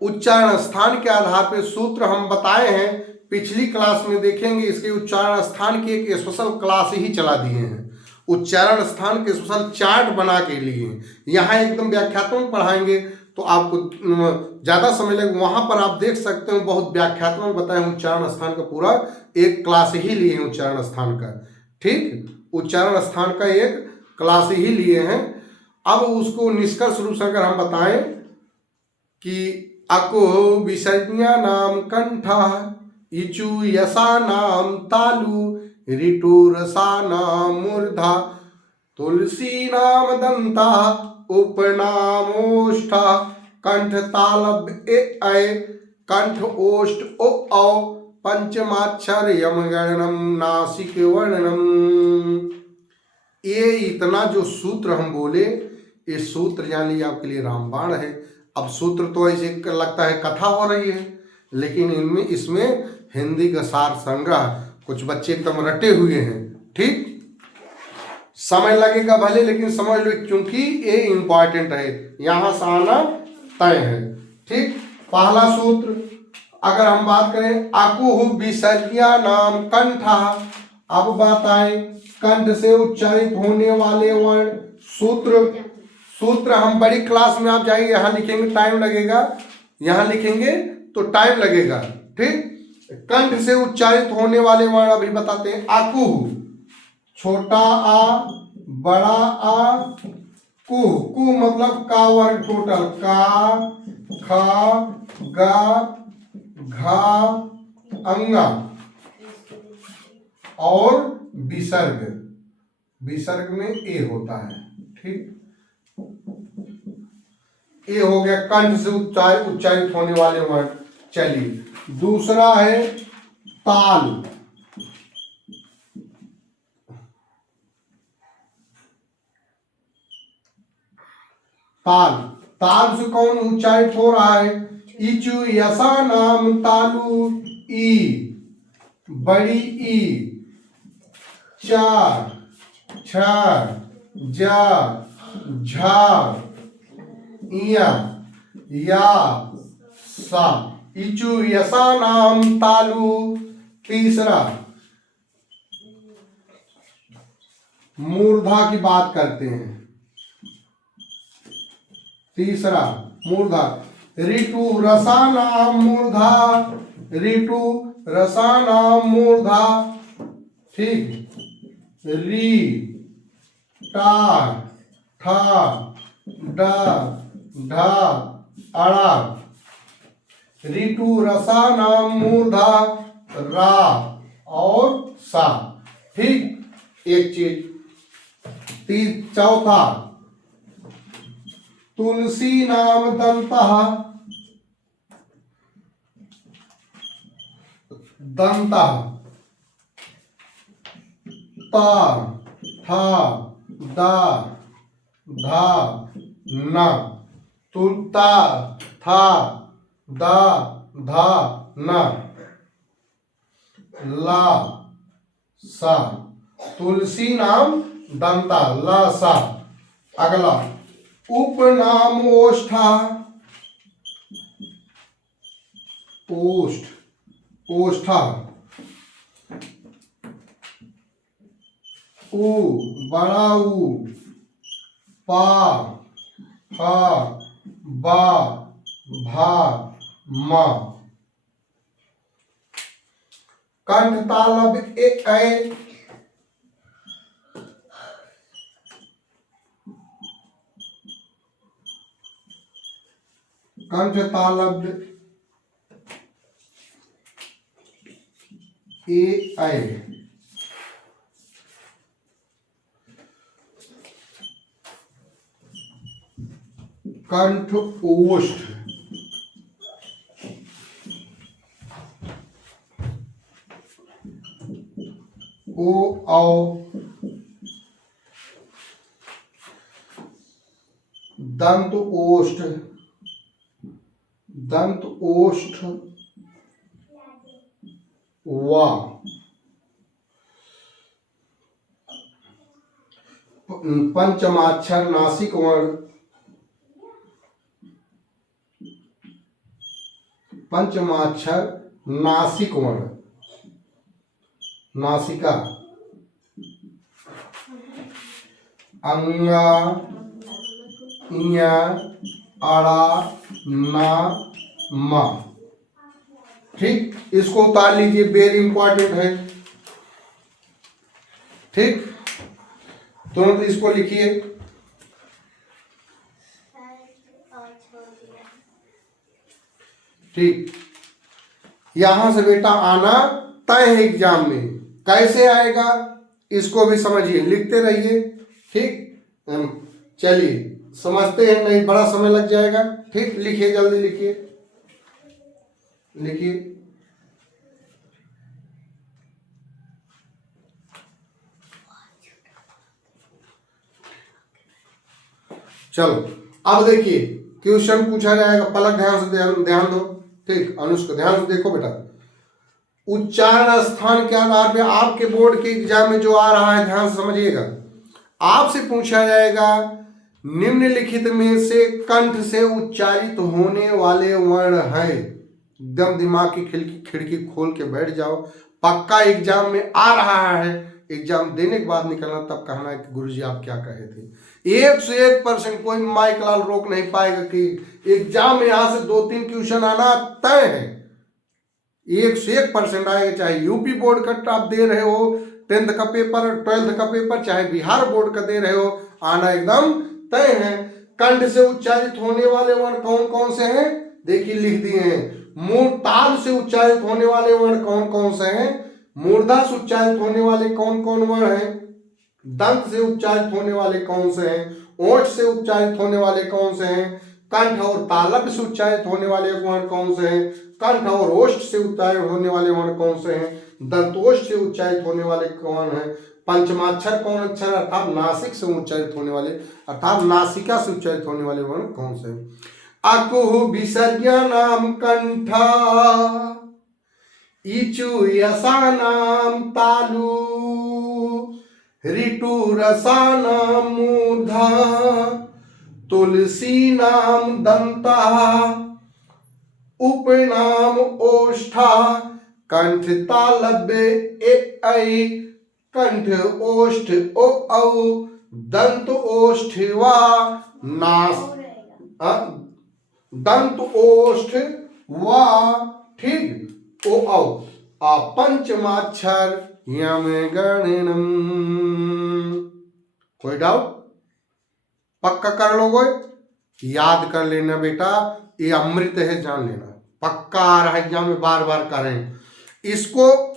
उच्चारण स्थान के आधार पे सूत्र हम बताए हैं, पिछली क्लास में देखेंगे। इसके उच्चारण स्थान की एक स्पेशल क्लास ही चला दिए हैं। उच्चारण स्थान के स्पेशल चार्ट बना के लिए। यहाँ एकदम व्याख्यात्मक पढ़ाएंगे तो आपको ज़्यादा समय लगेगा, वहाँ पर आप देख सकते हो बहुत व्याख्यात्मक बताए हैं। उच्चारण स्थान का पूरा एक क्लास ही लिए हैं उच्चारण स्थान का, ठीक, उच्चारण स्थान का एक क्लास ही लिए हैं। अब उसको निष्कर्ष रूप से अगर हम बताएं कि अको विसर्ज्ञा नाम कंठा, इचु यसा नाम तालु, ऋतु रसा नाम मूर्धा, तुलसी नाम दंता, उपनामोष्ठा, कंठ तालब ए ऐ, कंठ ओष्ठ ओ औ, पंचमाक्षर यम गणनम नासिक वर्णनम। ये इतना जो सूत्र हम बोले, ये सूत्र जान लीजिए आपके लिए रामबाण है। अब सूत्र तो ऐसे लगता है कथा हो रही है, लेकिन इनमें इसमें हिंदी का सार संग्रह, कुछ बच्चे एकदम रटे हुए हैं, ठीक। समय लगेगा भले, लेकिन समझ लो क्योंकि ये इंपॉर्टेंट है, यहां से आना तय है, ठीक। पहला सूत्र अगर हम बात करें, अकुह विसर्ज्ञा नाम कंठा। अब बात आए कंठ से उच्चारित होने वाले वर्ण। सूत्र हम बड़ी क्लास में आप जाइए, यहाँ लिखेंगे टाइम लगेगा, यहाँ लिखेंगे तो टाइम लगेगा, ठीक। कंठ से उच्चारित होने वाले वर्ण अभी बताते हैं। अकुह, छोटा आ, बड़ा आ, कुह, कुह मतलब का वर्ण टोटल, का, खा, गा, घा, अंगा और विसर्ग, विसर्ग में ए होता है, ठीक। ए हो गया कंठ से उच्चारित होने वाले वर्ण। चलिए दूसरा है ताल। ताल, ताल से कौन उच्चारित हो रहा है? इचु यसा नाम तालु, ई, बड़ी ई, चार, छर, जा, झा, इया, या, सा। इचु यसा नाम तालु। तीसरा मूर्धा की बात करते हैं। तीसरा मूर्धा, ऋतु रसा नाम मूर्धा, ऋतु रसा नाम मूर्धा, ठीक। री, टा, ठा, डा, ढा, अड़ा, ऋतु रसा नाम मूर्धा, रा और सा, ठीक। एक चीज। चौथा तुलसी नाम दंतः, दंतः, ता, था, दा, धा, न, तुलता, था, दा, धा, न, ला, सा। तुलसी नाम दंता, ला, सा। अगला उपनामोष्ठा, ओष्ठ, ओष्ठा, उ, बड़ा उ, पा, फा, बा, भा, मा। कंठ तालब ए ऐ, कंठ तालब ए ऐ। कंठ ओष्ठ, ओ औ, दंत ओष्ठ, दंत ओष्ठ, वा। पंचमाक्षर नासिक वर्ण, पंचमाक्षर नासिक वर्ण, नासिका, अंगा, इया, अड़ा, ना, मा। ठीक, इसको उतार लीजिए, वेरी इंपॉर्टेंट है। ठीक, तुरंत इसको लिखिए। ठीक, यहां से बेटा आना तय है एग्जाम में। कैसे आएगा इसको भी समझिए, लिखते रहिए। ठीक, चलिए समझते हैं, नहीं बड़ा समय लग जाएगा। ठीक, लिखिए, जल्दी लिखिए, लिखिए। चलो अब देखिए, क्वेश्चन पूछा जाएगा, पलक ध्यान से ध्यान दो। ठीक, अनुष्का ध्यान से देखो बेटा। उच्चारण स्थान के आधार पे आपके बोर्ड के एग्जाम में जो आ रहा है, ध्यान से समझिएगा। आपसे पूछा जाएगा निम्नलिखित में से कंठ से उच्चारित होने वाले वर्ण हैं। एकदम दिमाग की खिड़की खोल के बैठ जाओ, पक्का एग्जाम में आ रहा है। एग्जाम देने के बाद निकलना, तब कहना है कि गुरुजी आप क्या कहे थे। 101% कोई माइक लाल रोक नहीं पाएगा कि एग्जाम में यहां से 2-3 क्वेश्चन आना तय है। 101% आएगा, चाहे यूपी बोर्ड का आप दे रहे हो 10th का पेपर, 12th का पेपर, चाहे बिहार बोर्ड का दे रहे हो, आना एकदम तय है। कंठ से उच्चारित होने वाले वर्ण कौन कौन से हैं, देखिए लिख दिए हैं। मूर्ताल से उच्चारित होने वाले वर्ण कौन कौन से हैं, मूर्धा से उच्चारित होने वाले कौन कौन वर्ण हैं, दंत से उच्चारित होने वाले कौन से हैं, ओठ से उच्चारित होने वाले कौन से हैं, कंठ और तालव्य से उच्चारित होने वाले वर्ण कौन से हैं, कंठ और ओष्ठ से उच्चारित होने वाले वर्ण कौन से हैं, दंतोष्ठ से उच्चारित होने वाले कौन हैं, पंचमाक्षर कौन अक्षर अर्थात नासिक से उच्चारित होने वाले, अर्थात नासिका से उच्चारित होने वाले वर्ण कौन से हैं। अकुह विसर्जनम कंठा, इचु यसानाम तालु, ऋतु रसानाम मूर्धा, तुलसी नाम दंता, उपनाम ओष्ठा, कंठ तालव्य ए ऐ, कंठ ओष्ठ ओ औ, दंत ओष्ठ वा, नास दंत ओष्ठ वा, ठीक, ओ औ, पंचमाक्षर यम गणनम। कोई डाउट? पक्का कर लोगे, याद कर लेना बेटा, ये अमृत है, जान लेना। पक्का आ रहा है एग्जाम में, बार बार करें इसको।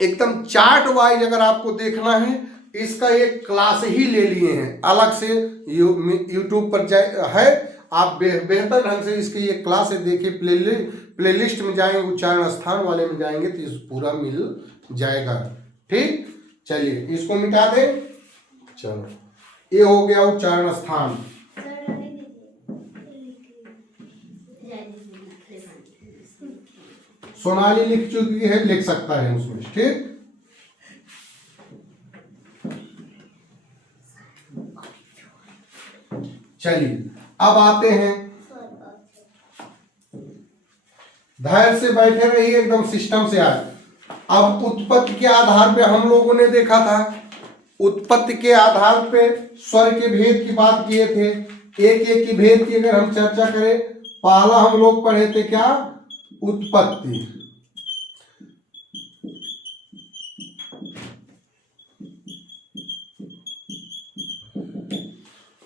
एकदम चार्ट वाइज अगर आपको देखना है, इसका एक क्लास ही ले लिए हैं अलग से, यूट्यूब पर है, आप बेहतर ढंग से इसकी ये क्लास देखिए। प्लेलिस्ट में जाएंगे, उच्चारण स्थान वाले में जाएंगे तो इस पूरा मिल जाएगा। ठीक, चलिए इसको मिटा दें। चलो, ये हो गया उच्चारण स्थान। सोनाली लिख चुकी है, लिख सकता है उसमें। ठीक, चलिए अब आते हैं, धैर्य से बैठे रहिए, एकदम सिस्टम से आए। अब उत्पत्ति के आधार पे हम लोगों ने देखा था, उत्पत्ति के आधार पे स्वर के भेद की बात किए थे। एक एक की भेद की अगर हम चर्चा करें, पहला हम लोग पढ़े थे क्या, उत्पत्ति।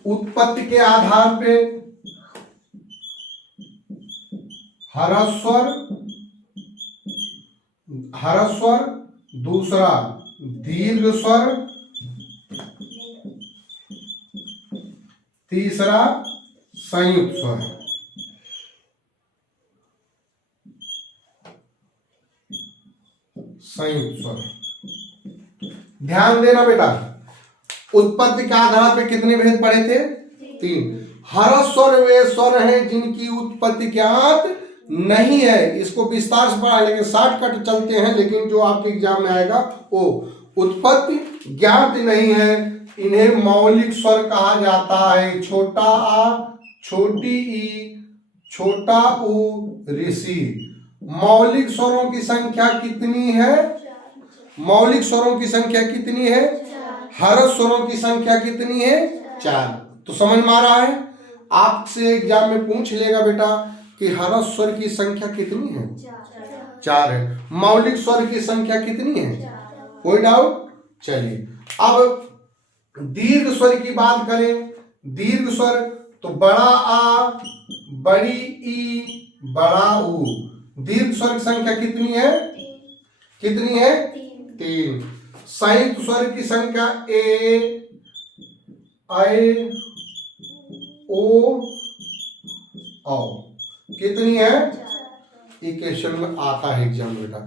उत्पत्ति के आधार पे ह्रस्वर, दूसरा दीर्घ स्वर, तीसरा संयुक्त स्वर। संयुक्त स्वर, ध्यान देना बेटा, उत्पत्ति के आधार पे कितने भेद पढ़े थे, 3। ह्रस्वर वे स्वर हैं जिनकी उत्पत्ति ज्ञात नहीं है। इसको विस्तार से पढ़ा, लेकिन शॉर्टकट चलते हैं, लेकिन जो आपके एग्जाम में आएगा वो उत्पत्ति ज्ञात नहीं है। इन्हें मौलिक स्वर कहा जाता है। छोटा आ, छोटी ई, छोटा उ, ऋषि। मौलिक स्वरों की संख्या कितनी है, मौलिक स्वरों की संख्या कितनी है, हर्ष स्वरों की संख्या कितनी है? 4। तो समझ में आ रहा है? आपसे एग्जाम में पूछ लेगा बेटा कि हर्ष स्वर की संख्या कितनी है? 4 है। मौलिक स्वर की संख्या कितनी है? कोई डाउट? चलिए अब दीर्घ स्वर की बात करें। दीर्घ स्वर तो बड़ा आ, बड़ी ई, बड़ा ऊ। दीर्घ स्वर की संख्या कितनी है? कितनी है? 3। संयुक्त स्वर की संख्या ए, ऐ, ओ, औ कितनी है? ये क्वेश्चन में आता है एग्जाम बेटा,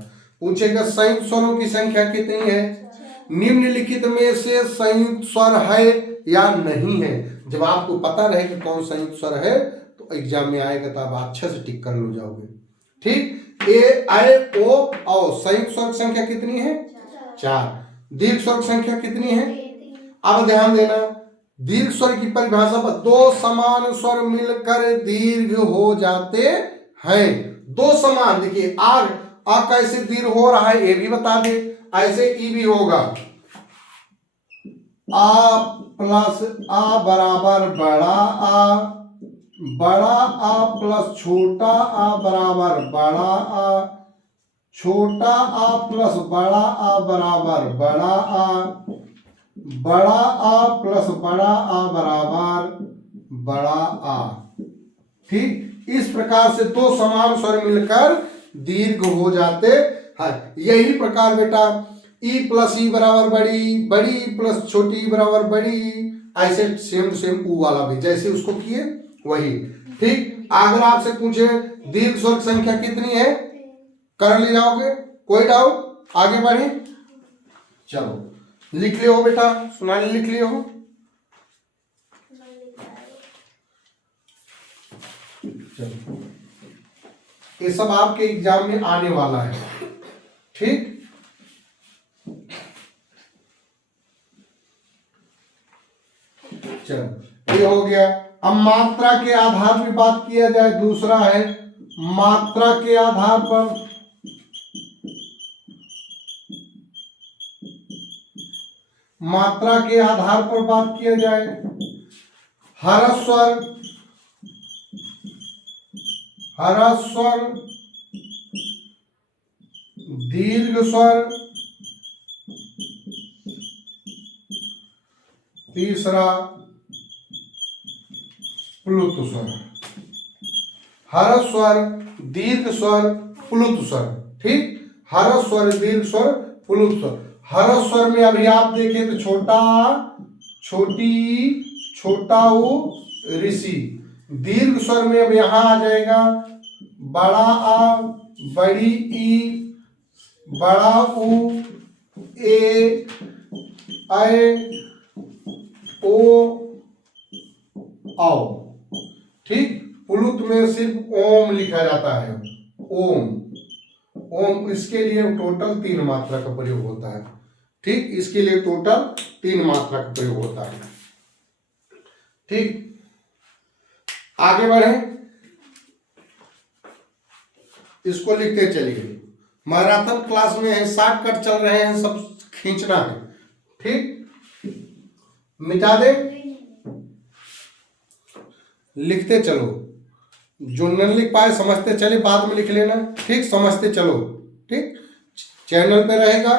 पूछेगा संयुक्त स्वरों की संख्या कितनी है? निम्नलिखित में से संयुक्त स्वर है या नहीं है? जब आपको पता रहे कि कौन संयुक्त स्वर है तो एग्जाम में आएगा तो आप अच्छे से टिक कर लो जाओगे। ठीक, ए, ऐ, ओ, औ संयुक्त स्वर की संख्या कितनी है? 4। दीर्घ स्वर की संख्या कितनी है? अब ध्यान देना, दीर्घ स्वर की परिभाषा पर 2 समान स्वर मिलकर दीर्घ हो जाते हैं। 2 समान, देखिए आ कैसे दीर्घ हो रहा है ये भी बता दे। ऐसे ई भी होगा, आ प्लस आ बराबर बड़ा आ, बड़ा आ प्लस छोटा आ बराबर बड़ा आ, छोटा आ प्लस बड़ा आ बराबर बड़ा आ, बड़ा आ प्लस बड़ा आ बराबर बड़ा आ। ठीक, इस प्रकार से 2 समान स्वर मिलकर दीर्घ हो जाते हैं। यही प्रकार बेटा ई प्लस ई बराबर बड़ी, बड़ी प्लस छोटी बराबर बड़ी, ऐसे सेम सेम ऊ वाला भी जैसे उसको किए वही। ठीक, अगर आपसे पूछे दीर्घ स्वर की संख्या कितनी है, कर ले जाओगे? कोई डाउट? आगे बढ़े, चलो लिख लियो हो बेटा, सुनाली लिख लियो हो। चलो, ये सब आपके एग्जाम में आने वाला है। ठीक, चलो ये हो गया। अब मात्रा के आधार पर बात किया जाए, दूसरा है मात्रा के आधार पर। मात्रा के आधार पर बात किया जाए, हर्ष स्वर, हर्ष स्वर, दीर्घ स्वर, तीसरा प्लुत स्वर। हर्ष स्वर, दीर्घ स्वर, प्लुत स्वर। ठीक, हर्ष स्वर, दीर्घ स्वर, प्लुत स्वर। हर्ष स्वर में अभी आप देखें तो छोटा छोटी, छोटा ऊ, ऋषि। दीर्घ स्वर में अब यहां आ जाएगा बड़ा आ, बड़ी ई, बड़ा ऊ, ए, ऐ, ओ, औ। ठीक, प्लुत में सिर्फ ओम लिखा जाता है, ओम। ओम, इसके लिए टोटल 3 मात्रा का प्रयोग होता है। ठीक, इसके लिए टोटल 3 मात्रा का प्रयोग होता है। ठीक, आगे बढ़े, इसको लिखते चलिए। मैराथन क्लास में है, शॉर्टकट चल रहे हैं, सब खींचना है। ठीक, मिटा दे, लिखते चलो, जो न लिख पाए समझते चले, बाद में लिख लेना। ठीक, समझते चलो। ठीक, चैनल पे रहेगा,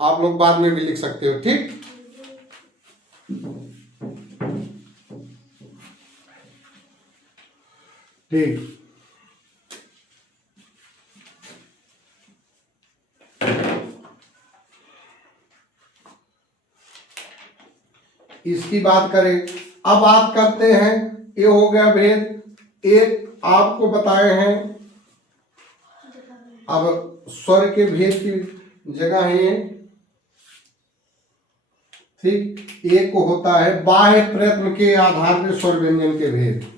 आप लोग बाद में भी लिख सकते हो। ठीक, ठीक, इसकी बात करें। अब बात करते हैं, ये हो गया भेद, एक आपको बताए हैं। अब स्वर के भेद की जगह है। ठीक, एक को होता है बाह्य प्रयत्न के आधार पर स्वर व्यंजन के भेद।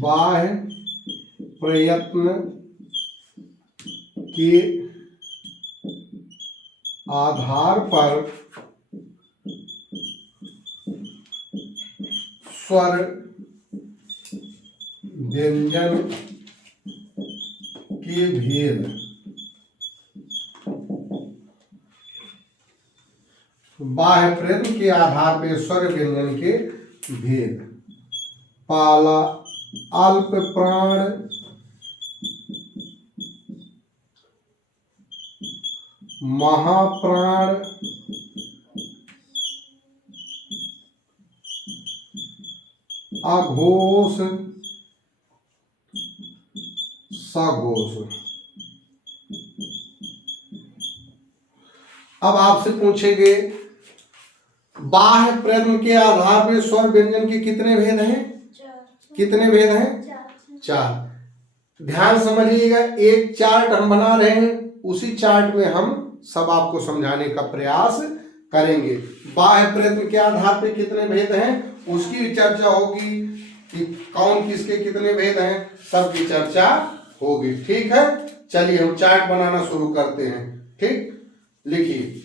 बाह्य प्रयत्न के आधार पर स्वर व्यंजन के भेद। बाह्य प्रयत्न के आधार पर स्वर व्यंजन के भेद। पहला अल्प प्राण, महाप्राण, अघोष, सघोष। अब आपसे पूछेंगे बाह्य प्रयत्न के आधार पर स्वर व्यंजन के कितने भेद हैं? कितने भेद हैं? 4। ध्यान समझिएगा, एक चार्ट हम बना रहे हैं, उसी चार्ट में हम सब आपको समझाने का प्रयास करेंगे। बाह्य प्रयत्न के आधार पर कितने भेद हैं उसकी भी चर्चा होगी, कि कौन किसके कितने भेद हैं सबकी चर्चा होगी। ठीक है, चलिए हम चार्ट बनाना शुरू करते हैं। ठीक, लिखिए।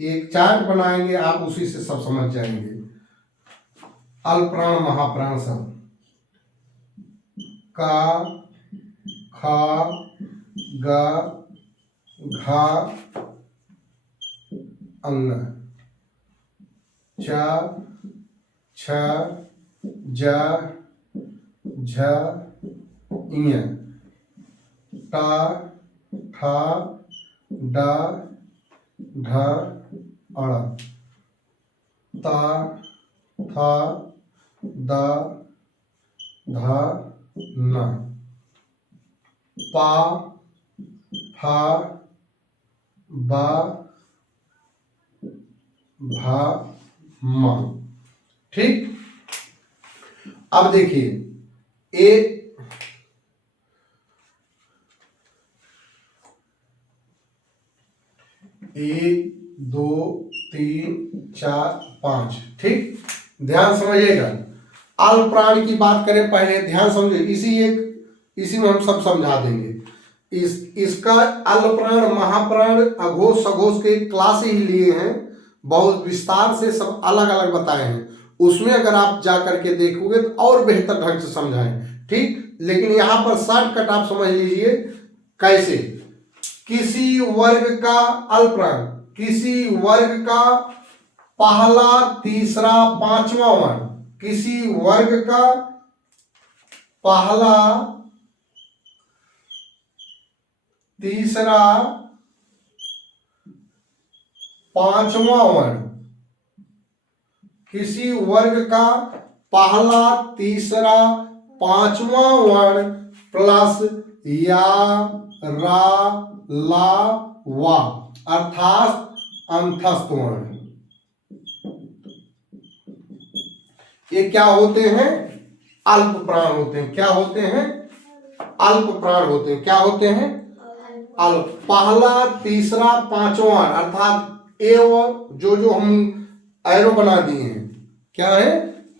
एक चार्ट बनाएंगे, आप उसी से सब समझ जाएंगे। अल्पप्राण महाप्राण सब का, खा, गा, घा, अंग, चा, छ, जा, झ, इय, टा, ठा, डा, ढ, अड़, ता, था, दा, धा, न, पा, फा, बा, भा, मा। ठीक, अब देखिए, एक 1 2 3 4 5। ठीक, ध्यान समझिएगा। अल्प प्राण की बात करें, पहले ध्यान समझिए, इसी में हम सब समझा देंगे। इसका अल्प प्राण, महाप्राण, अघोष, सघोष के क्लास ही लिए हैं, बहुत विस्तार से सब अलग अलग बताए हैं। उसमें अगर आप जा करके देखोगे तो और बेहतर ढंग से समझाएं। ठीक, लेकिन यहां पर शॉर्टकट आप समझ लीजिए कैसे। किसी वर्ग का अल्प प्राण, किसी वर्ग का पहला, तीसरा, पांचवा वर्ण, किसी वर्ग का पहला, तीसरा, पांचवा वर्ण, किसी वर्ग का पहला, तीसरा, पांचवा वर्ण प्लस या, रा, ला, वा अर्थात अंतस्थ वर्ण, ये क्या होते हैं? अल्प प्राण होते हैं। क्या होते हैं? अल्प प्राण होते हैं। क्या होते हैं? अल्प। पहला, तीसरा, पांचवा अर्थात ए, और जो हम एरो बना दिए हैं क्या है?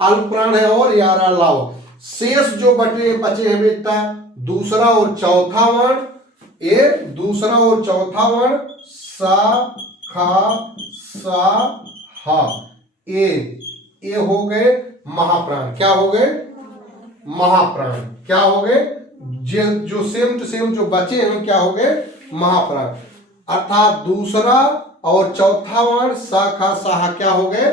अल्प प्राण है। और यारा लाव, शेष जो बचे हैं बेटा, दूसरा और चौथा वर्ण, ए दूसरा और चौथा वर्ण, सा, खा, सा, हा, ये हो गए महाप्राण। क्या हो गए? महाप्राण। क्या हो गए? जो सेम टू सेम जो बचे हैं क्या हो गए? महाप्राण। अर्थात दूसरा और चौथा वर्ण सा, खा, सा क्या हो गए?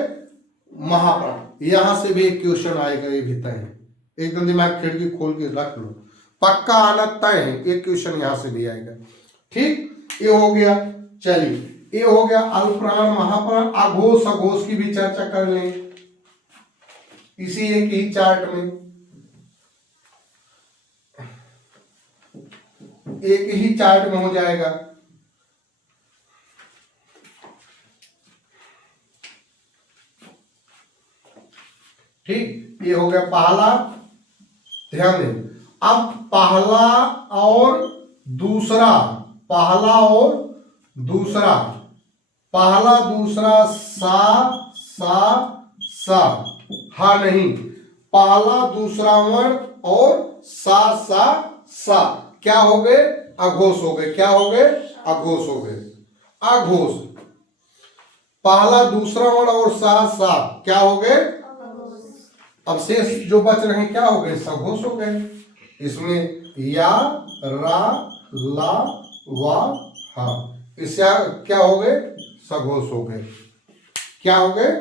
महाप्राण। यहां से भी एक क्वेश्चन आएगा, ये भी तय है, एकदम दिमाग खिड़की खोल के रख लो, पक्का आना तय है, एक क्वेश्चन यहां से भी आएगा। ठीक, ये हो गया। चलिए, ये हो गया अल्पप्राण, महाप्राण। अघोष, सघोष की भी चर्चा कर लें इसी एक ही चार्ट में। एक ही चार्ट में हो जाएगा। ठीक, ये हो गया पहला। ध्यान दें, अब पहला और दूसरा, पहला और दूसरा, पहला दूसरा सा, सा, सा, हा नहीं, पहला दूसरा वर्ण और सा, सा, सा क्या हो गए? अघोष हो गए। क्या हो गए? अघोष हो गए। अघोष। पहला दूसरा वर्ण और सा, सा क्या हो गए? अब शेष जो बच रहे हैं क्या हो गए? सघोष हो गए। इसमें या, रा, ला, वा, हा, इससे क्या हो गए? सघोष हो गए। क्या हो गए?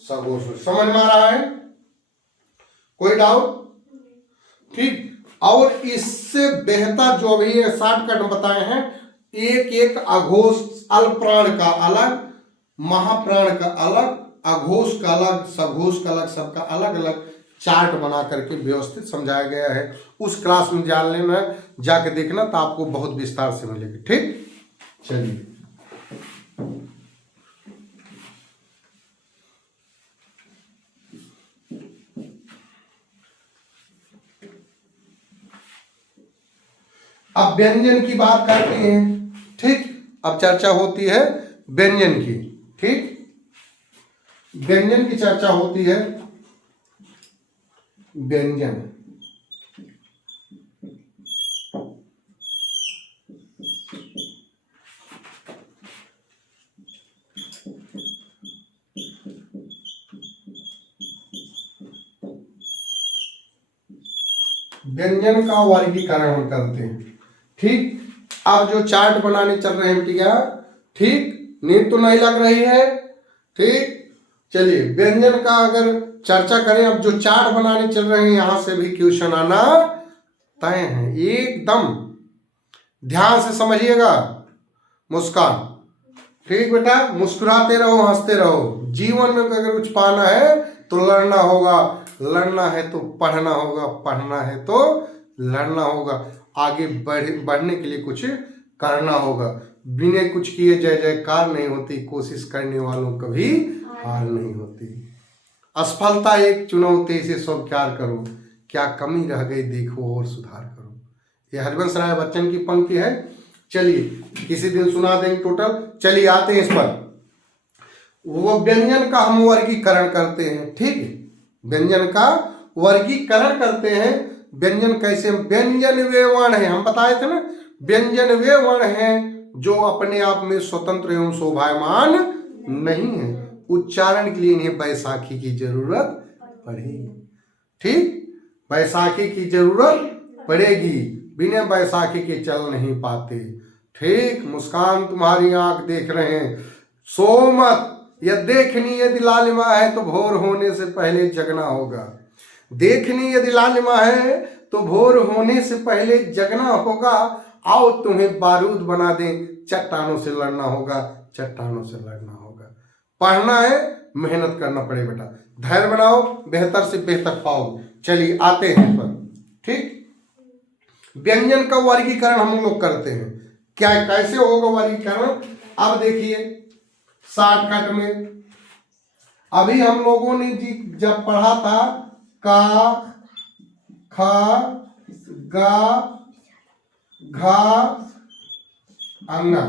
सघोष। समझ में आ रहा है? कोई डाउट? ठीक। और इससे बेहतर जो भी ये शॉर्टकट बताए हैं, एक एक अघोष, अल्प प्राण का अलग, महाप्राण का अलग, अघोष का अलग, सघोष का अलग, सबका अलग अलग चार्ट बना करके व्यवस्थित समझाया गया है। उस क्लास में जानने में जाके देखना तो आपको बहुत विस्तार से मिलेगी। ठीक, चलिए। अब व्यंजन की बात करते हैं। ठीक, अब चर्चा होती है व्यंजन की। ठीक, व्यंजन की चर्चा होती है। व्यंजन, व्यंजन का वर्गीकरण हम करते हैं। ठीक, अब जो चार्ट बनाने चल रहे हैं बेटिया, ठीक, नींद तो नहीं लग रही है? ठीक, चलिए व्यंजन का अगर चर्चा करें, अब जो चार्ट बनाने चल रहे हैं यहां से भी क्वेश्चन आना तय है। एकदम ध्यान से समझिएगा। मुस्कान, ठीक बेटा, मुस्कुराते रहो, हंसते रहो। जीवन में अगर कुछ पाना है तो लड़ना होगा, लड़ना है तो पढ़ना होगा, पढ़ना है तो लड़ना होगा, आगे बढ़ने के लिए कुछ करना होगा। बिना कुछ किए जय जयकार नहीं होती, कोशिश करने वालों कभी हार नहीं होती। असफलता एक चुनौती से स्वीकार करो, क्या कमी रह गई देखो और सुधार करो। ये हरिवंश राय बच्चन की पंक्ति है। चलिए किसी दिन सुना देंगे टोटल। चलिए आते हैं इस पर। वो व्यंजन का हम वर्गीकरण करते हैं। ठीक है, व्यंजन का वर्गीकरण करते हैं। व्यंजन कैसे? व्यंजन वे वर्ण है, हम बताए थे ना, व्यंजन वे वर्ण हैं जो अपने आप में स्वतंत्र एवं शोभायमान नहीं है। उच्चारण के लिए इन्हें बैसाखी की जरूरत पड़ेगी। ठीक, बैसाखी की जरूरत पड़ेगी, बिना बैसाखी के चल नहीं पाते। ठीक, मुस्कान तुम्हारी आंख देख रहे हैं, सो मत। यह देखनी यदि लालिमा है तो भोर होने से पहले जगना होगा। देखनी यदि लालिमा है तो भोर होने से पहले जगना होगा। आओ तुम्हें बारूद बना दें, चट्टानों से लड़ना होगा, चट्टानों से लड़ना होगा। पढ़ना है, मेहनत करना पड़े बेटा, धैर्य बनाओ, बेहतर से बेहतर पाओ। चलिए आते हैं इस पर। ठीक, व्यंजन का वर्गीकरण हम लोग करते हैं। क्या कैसे होगा वर्गीकरण? अब देखिए शॉर्टकट में, अभी हम लोगों ने जी जब पढ़ा था का, खा, गा, घा, अंगा,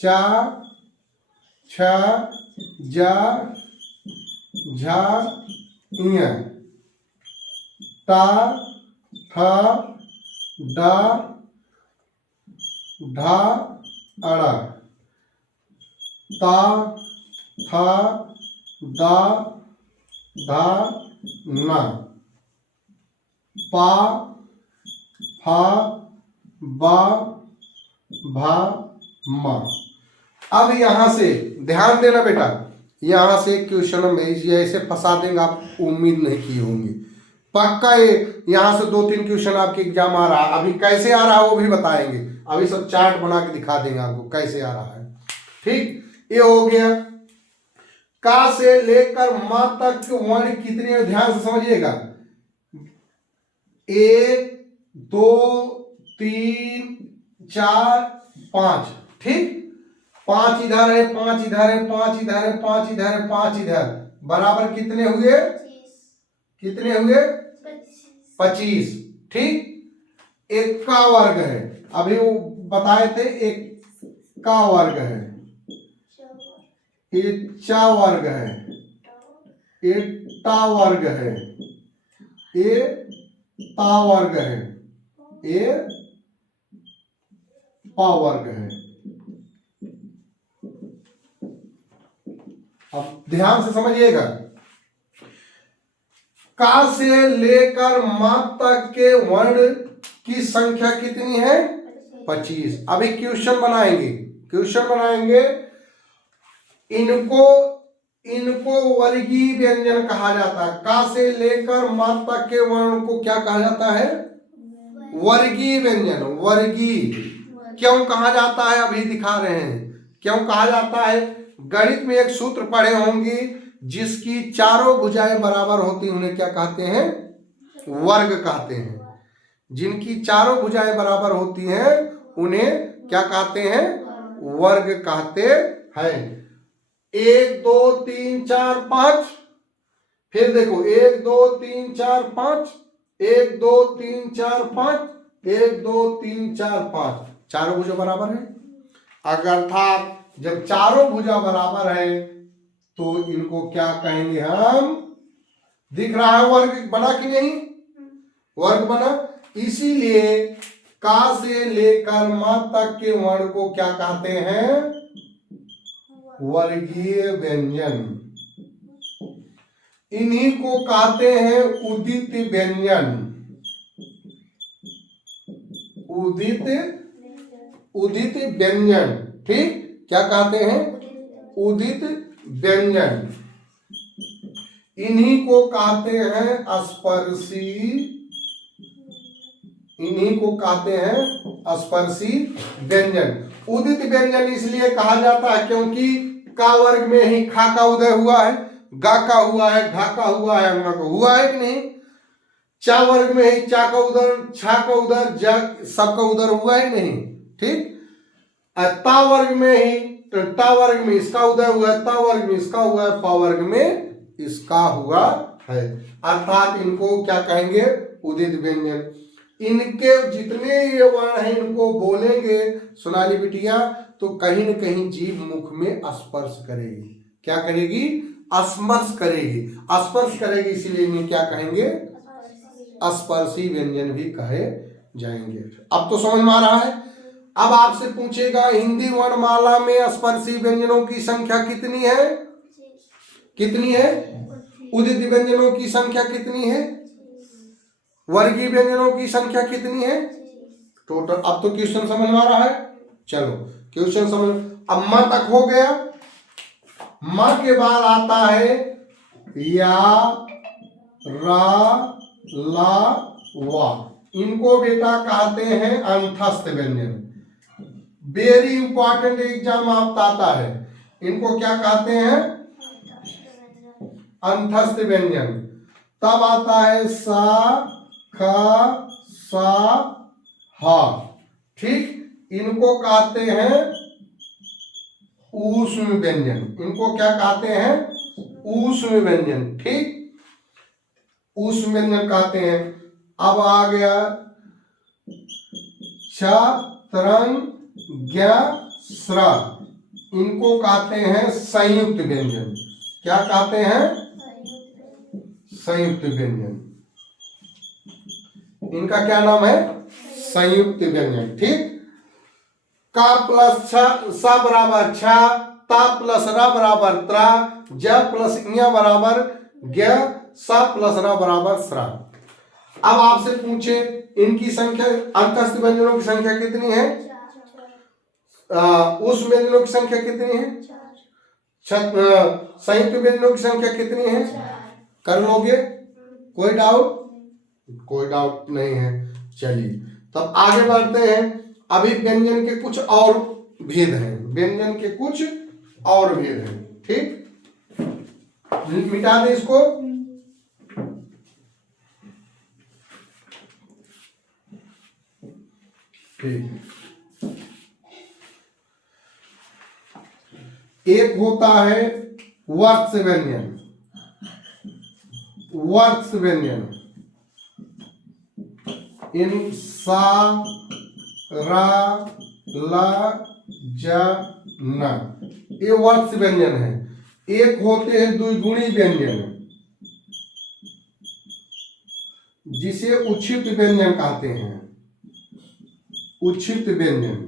चा, छ, जा, झा, इया, ता, था, दा, ढा, अड़ा, ता, था, दा, धा, ना, पा, फा, बा, भा, मा। अब यहां से ध्यान देना बेटा, यहां से क्वेश्चन हम ऐसे फंसा देंगे, आप उम्मीद नहीं की होंगी। पक्का ये यहां से 2-3 क्वेश्चन आपके एग्जाम आ रहा है। अभी कैसे आ रहा है वो भी बताएंगे, अभी सब चार्ट बना के दिखा देंगे आपको कैसे आ रहा है। ठीक, ये हो गया। का से लेकर मां तक वर्ण कितने, ध्यान से समझिएगा। 1 2 3 4 5। ठीक, 5 इधर है, 5 इधर है, 5 इधर है, 5 इधर है, 5 इधर, बराबर कितने हुए? कितने हुए? 25। ठीक, 1 का वर्ग है, अभी वो बताए थे 1 का वर्ग है, 1 चा वर्ग है, 1 टा वर्ग है, 1 ता वर्ग है, 1 पा वर्ग है। अब ध्यान से समझिएगा, का से लेकर मा तक के वर्ण की संख्या कितनी है? 25। अभी क्वेश्चन बनाएंगे। इनको वर्गीय व्यंजन कहा जाता है। का से लेकर मा तक के वर्ण को क्या कहा जाता है? वर्गीय व्यंजन। वर्गीय क्यों कहा जाता है? अभी दिखा रहे हैं क्यों कहा जाता है। गणित में एक सूत्र पढ़े होंगे, जिसकी चारों भुजाएं बराबर होती उन्हें क्या कहते हैं? वर्ग कहते हैं। जिनकी चारों भुजाएं बराबर होती हैं उन्हें क्या कहते हैं? वर्ग कहते हैं। 1 2 3 4 5, फिर देखो 1 2 3 4 5, 1 2 3 4 5, 1 2 3 4 5, चारों भुजा बराबर है। अगर था जब चारों भुजा बराबर है तो इनको क्या कहेंगे हम? दिख रहा है वर्ग बना कि नहीं? वर्ग बना। इसीलिए का से लेकर मा तक के वर्ण को क्या कहते हैं? वर्गीय व्यंजन। इन्हीं को कहते हैं उदित व्यंजन। उदित व्यंजन। ठीक, क्या कहते हैं? उदित व्यंजन। इन्हीं को कहते हैं स्पर्शी। इन्हीं को कहते हैं स्पर्शी व्यंजन। उदित व्यंजन इसलिए कहा जाता है क्योंकि का वर्ग में ही खा का उदय हुआ है, गा का हुआ है, घा का हुआ है, अंगा का हुआ है कि नहीं? चा वर्ग में ही चा का उदर, छा का उदर, जा सब का उदर हुआ है नहीं? ठीक। ता वर्ग में ही तो ता वर्ग में इसका उदय हुआ है, ता वर्ग में इसका हुआ है, पा वर्ग में इसका हुआ है। अर्थात इनको क्या कहेंगे? उदित व्यंजन। इनके जितने ये वर्ण हैं इनको बोलेंगे सोनाली बिटिया तो कहीं न कहीं जीभ मुख में स्पर्श करेगी। क्या करेगी? स्पर्श करेगी। स्पर्श करेगी, इसीलिए इन्हें क्या कहेंगे? स्पर्शी व्यंजन भी कहे जाएंगे। अब तो समझ में आ रहा है। अब आपसे पूछेगा हिंदी वर्णमाला में स्पर्शी व्यंजनों की संख्या कितनी है? कितनी है? उदित व्यंजनों की संख्या कितनी है? वर्गीय व्यंजनों की संख्या कितनी है? टोटल। अब तो क्वेश्चन समझ में आ रहा है। चलो क्वेश्चन समझ। अब म तक हो गया। म के बाद आता है या, रा, ला, वा। इनको बेटा कहते हैं अंतस्थ व्यंजन। वेरी इंपॉर्टेंट एग्जाम आपका आता है। इनको क्या कहते हैं? अंतस्थ व्यंजन। तब आता है सा, ख, सा, हा। ठीक। इनको कहते हैं ऊष्म व्यंजन। इनको क्या कहते हैं? ऊष्म व्यंजन। ठीक, ऊष्म व्यंजन कहते हैं। अब आ गया छ, तरंग, ज्ञ, स्र। इनको कहते हैं संयुक्त व्यंजन। क्या कहते हैं? संयुक्त व्यंजन। इनका क्या नाम है? संयुक्त व्यंजन। ठीक। का प्लस सा बराबर छ, ता प्लस रा बराबर त्रा, ज प्लस ञ बराबर ज्ञ, सा प्लस रा बराबर स्रा। अब आपसे पूछे इनकी संख्या, अंतस्थ व्यंजनों की संख्या कितनी है? उस व्यंजनों की संख्या कितनी है? संयुक्त व्यंजनों की संख्या कितनी है? कर लोगे? कोई डाउट? कोई डाउट नहीं है। चलिए तब आगे बढ़ते हैं। अभी व्यंजन के कुछ और भेद हैं। व्यंजन के कुछ और भेद हैं। ठीक, मिटा दे इसको। ठीक, एक होता है वर्ष व्यंजन। वर्ष व्यंजन इन सा, रा, ला, ज, न, ये वर्ष व्यंजन है। एक होते हैं द्विगुणी व्यंजन, जिसे उच्छिष्ट व्यंजन कहते हैं। उच्छिष्ट व्यंजन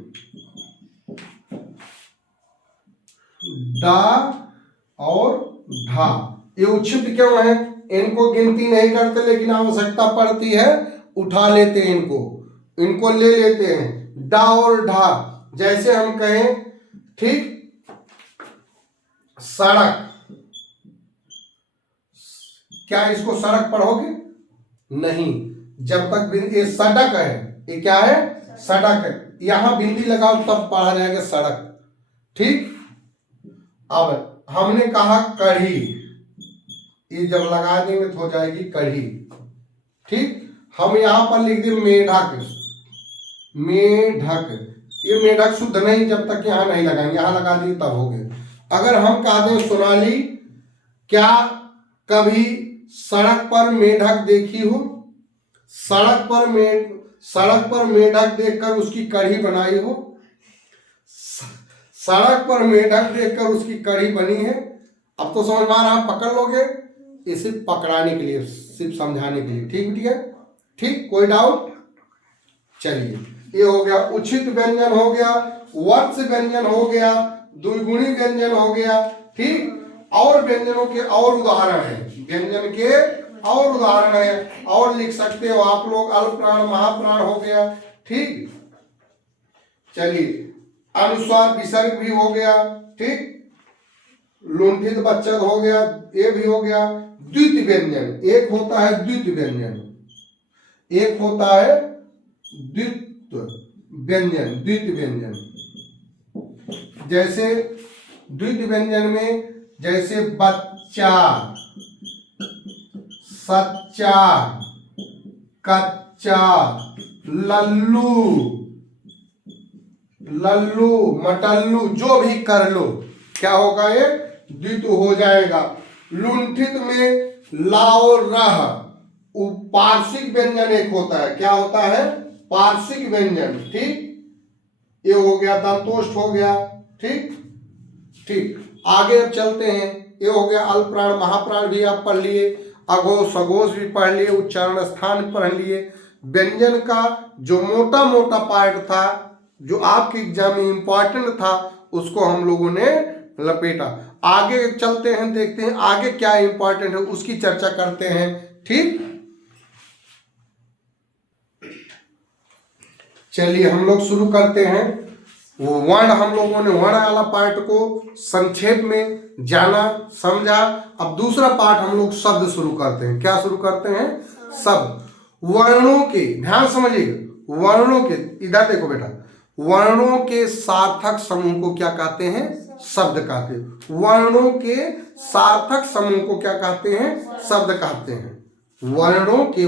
डा और ढा, ये उच्छिष्ट क्यों है? इनको गिनती नहीं करते, लेकिन आवश्यकता पड़ती है उठा लेते हैं, इनको ले लेते हैं। डा और ढा, जैसे हम कहें, ठीक, सड़क, क्या इसको सड़क पढ़ोगे? नहीं, जब तक ये सड़क है, ये क्या है? सड़क है। यहां बिंदी लगाओ तब पढ़ा जाएगा सड़क, ठीक। अब हमने कहा कढ़ी, ये जब लगा देंगे तो हो जाएगी कढ़ी, ठीक। हम यहां पर लिख दें मेढक, मेढक, ये मेढक शुद्ध नहीं जब तक यहां नहीं लगाएंगे, यहां लगा दिए तब हो गए। अगर हम कह दें सोनाली, क्या कभी सड़क पर मेढक देखी हो? सड़क पर मेढक देखकर उसकी कढ़ी बनाई हो? सड़क पर मेढक देखकर उसकी कढ़ी बनी है। अब तो समझ में आ रहा, पकड़ लोगे, इसे पकड़ाने के लिए, सिर्फ समझाने के लिए, ठीक है, ठीक, कोई डाउट? चलिए, ये हो गया उचित व्यंजन, हो गया वर्ष व्यंजन, हो गया द्विगुणी व्यंजन, हो गया, ठीक। और व्यंजनों के और उदाहरण है, व्यंजन के और उदाहरण है, और लिख सकते हो आप लोग। अल्पप्राण, महाप्राण हो गया, ठीक। चलिए, अनुस्वार विसर्ग भी हो गया, ठीक। लुंठित बच्चन हो गया, ये भी हो गया। द्वित व्यंजन, एक होता है द्वित व्यंजन, एक होता है द्वित व्यंजन, द्वित व्यंजन। जैसे द्वित व्यंजन में, जैसे बच्चा, सच्चा, कच्चा, लल्लू, लल्लू, मटल्लू, जो भी कर लो, क्या होगा? ये द्वित हो जाएगा। लुंठित में ला और रह, पार्श्विक व्यंजन एक होता है, क्या होता है? पार्श्विक व्यंजन, ठीक। ये हो गया, दंतोष्ठ हो गया, ठीक, ठीक। आगे अब चलते हैं, ये हो गया अल्पप्राण, महाप्राण भी आप पढ़ लिए, अघोष सघोष भी पढ़ लिए, उच्चारण स्थान पढ़ लिए। व्यंजन का जो मोटा मोटा पार्ट था, जो आपके एग्जाम में इंपॉर्टेंट था, उसको हम लोगों ने लपेटा। आगे चलते हैं, देखते हैं आगे क्या इंपॉर्टेंट है, उसकी चर्चा करते हैं, ठीक। चलिए, हम लोग शुरू करते हैं। वो वर्ण, हम लोगों ने वर्ण वाला पार्ट को संक्षेप में जाना, समझा। अब दूसरा पार्ट हम लोग शब्द शुरू करते हैं। क्या शुरू करते हैं? शब्द। वर्णों के, ध्यान समझिएगा, वर्णों के, इधर देखो बेटा, वर्णों के सार्थक समूह को क्या कहते हैं? शब्द कहते हैं। वर्णों के सार्थक समूह को क्या कहते हैं? शब्द कहते हैं। वर्णों के,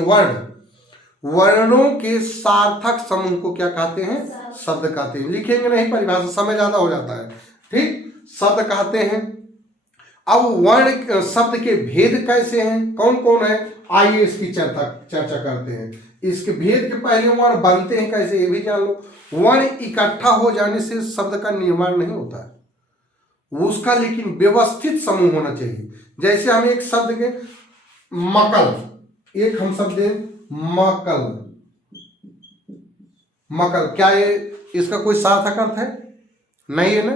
वर्णों के सार्थक समूह को क्या कहते हैं? शब्द कहते हैं। लिखेंगे नहीं परिभाषा, समय ज्यादा हो जाता है, ठीक। शब्द कहते हैं। अब वर्ण शब्द के भेद कैसे हैं, कौन कौन है, आइए इसकी चर्चा करते हैं। इसके भेद के पहले वर्ण बनते हैं कैसे, ये भी जान लो। वर्ण इकट्ठा हो जाने से शब्द का निर्माण नहीं होता है, उसका लेकिन व्यवस्थित समूह होना चाहिए। जैसे हम एक शब्द के मकल, एक हम शब्द मकल, मकल, क्या ये इसका कोई सार्थक अर्थ है? नहीं है ना।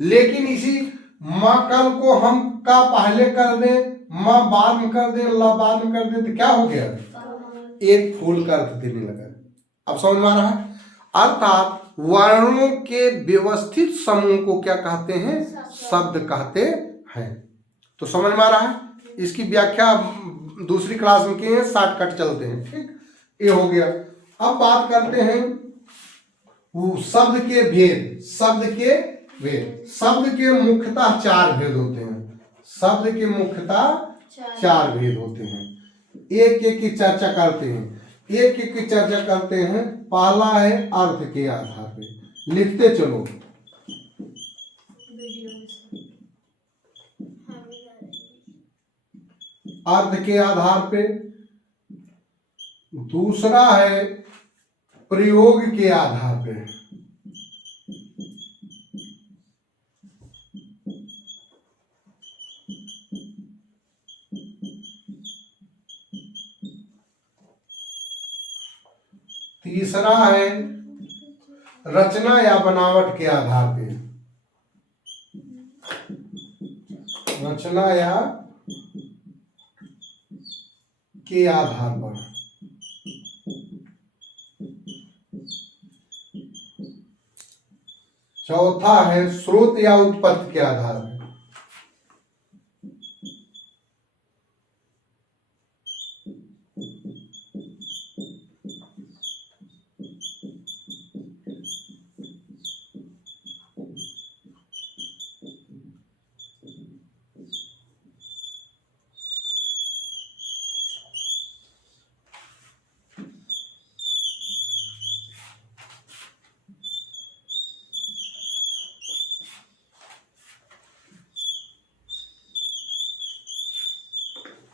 लेकिन इसी मकल को हम का पहले कर दें, म बाद में कर दें, ल बाद में कर दें, तो क्या हो गया? एक फूल का अर्थ देने लगा। अब समझ में आ रहा है? अर्थात वर्णों के व्यवस्थित समूह को क्या कहते हैं? शब्द कहते हैं। तो समझ में आ रहा है? इसकी व्याख्या दूसरी क्लास में की है, शॉर्टकट चलते हैं, ठीक। ये हो गया। अब बात करते हैं शब्द के भेद। शब्द के भेद, शब्द के मुख्यतः चार भेद होते हैं। शब्द के मुख्यतः चार भेद होते हैं। एक एक की चर्चा करते हैं, एक एक की चर्चा करते हैं। पहला है अर्थ के आधार पे, लिखते चलो। अर्थ के आधार पे। दूसरा है प्रयोग के आधार पे। तीसरा है रचना या बनावट के आधार पे। रचना या के आधार पर। चौथा है स्रोत या उत्पत्ति के आधार पर।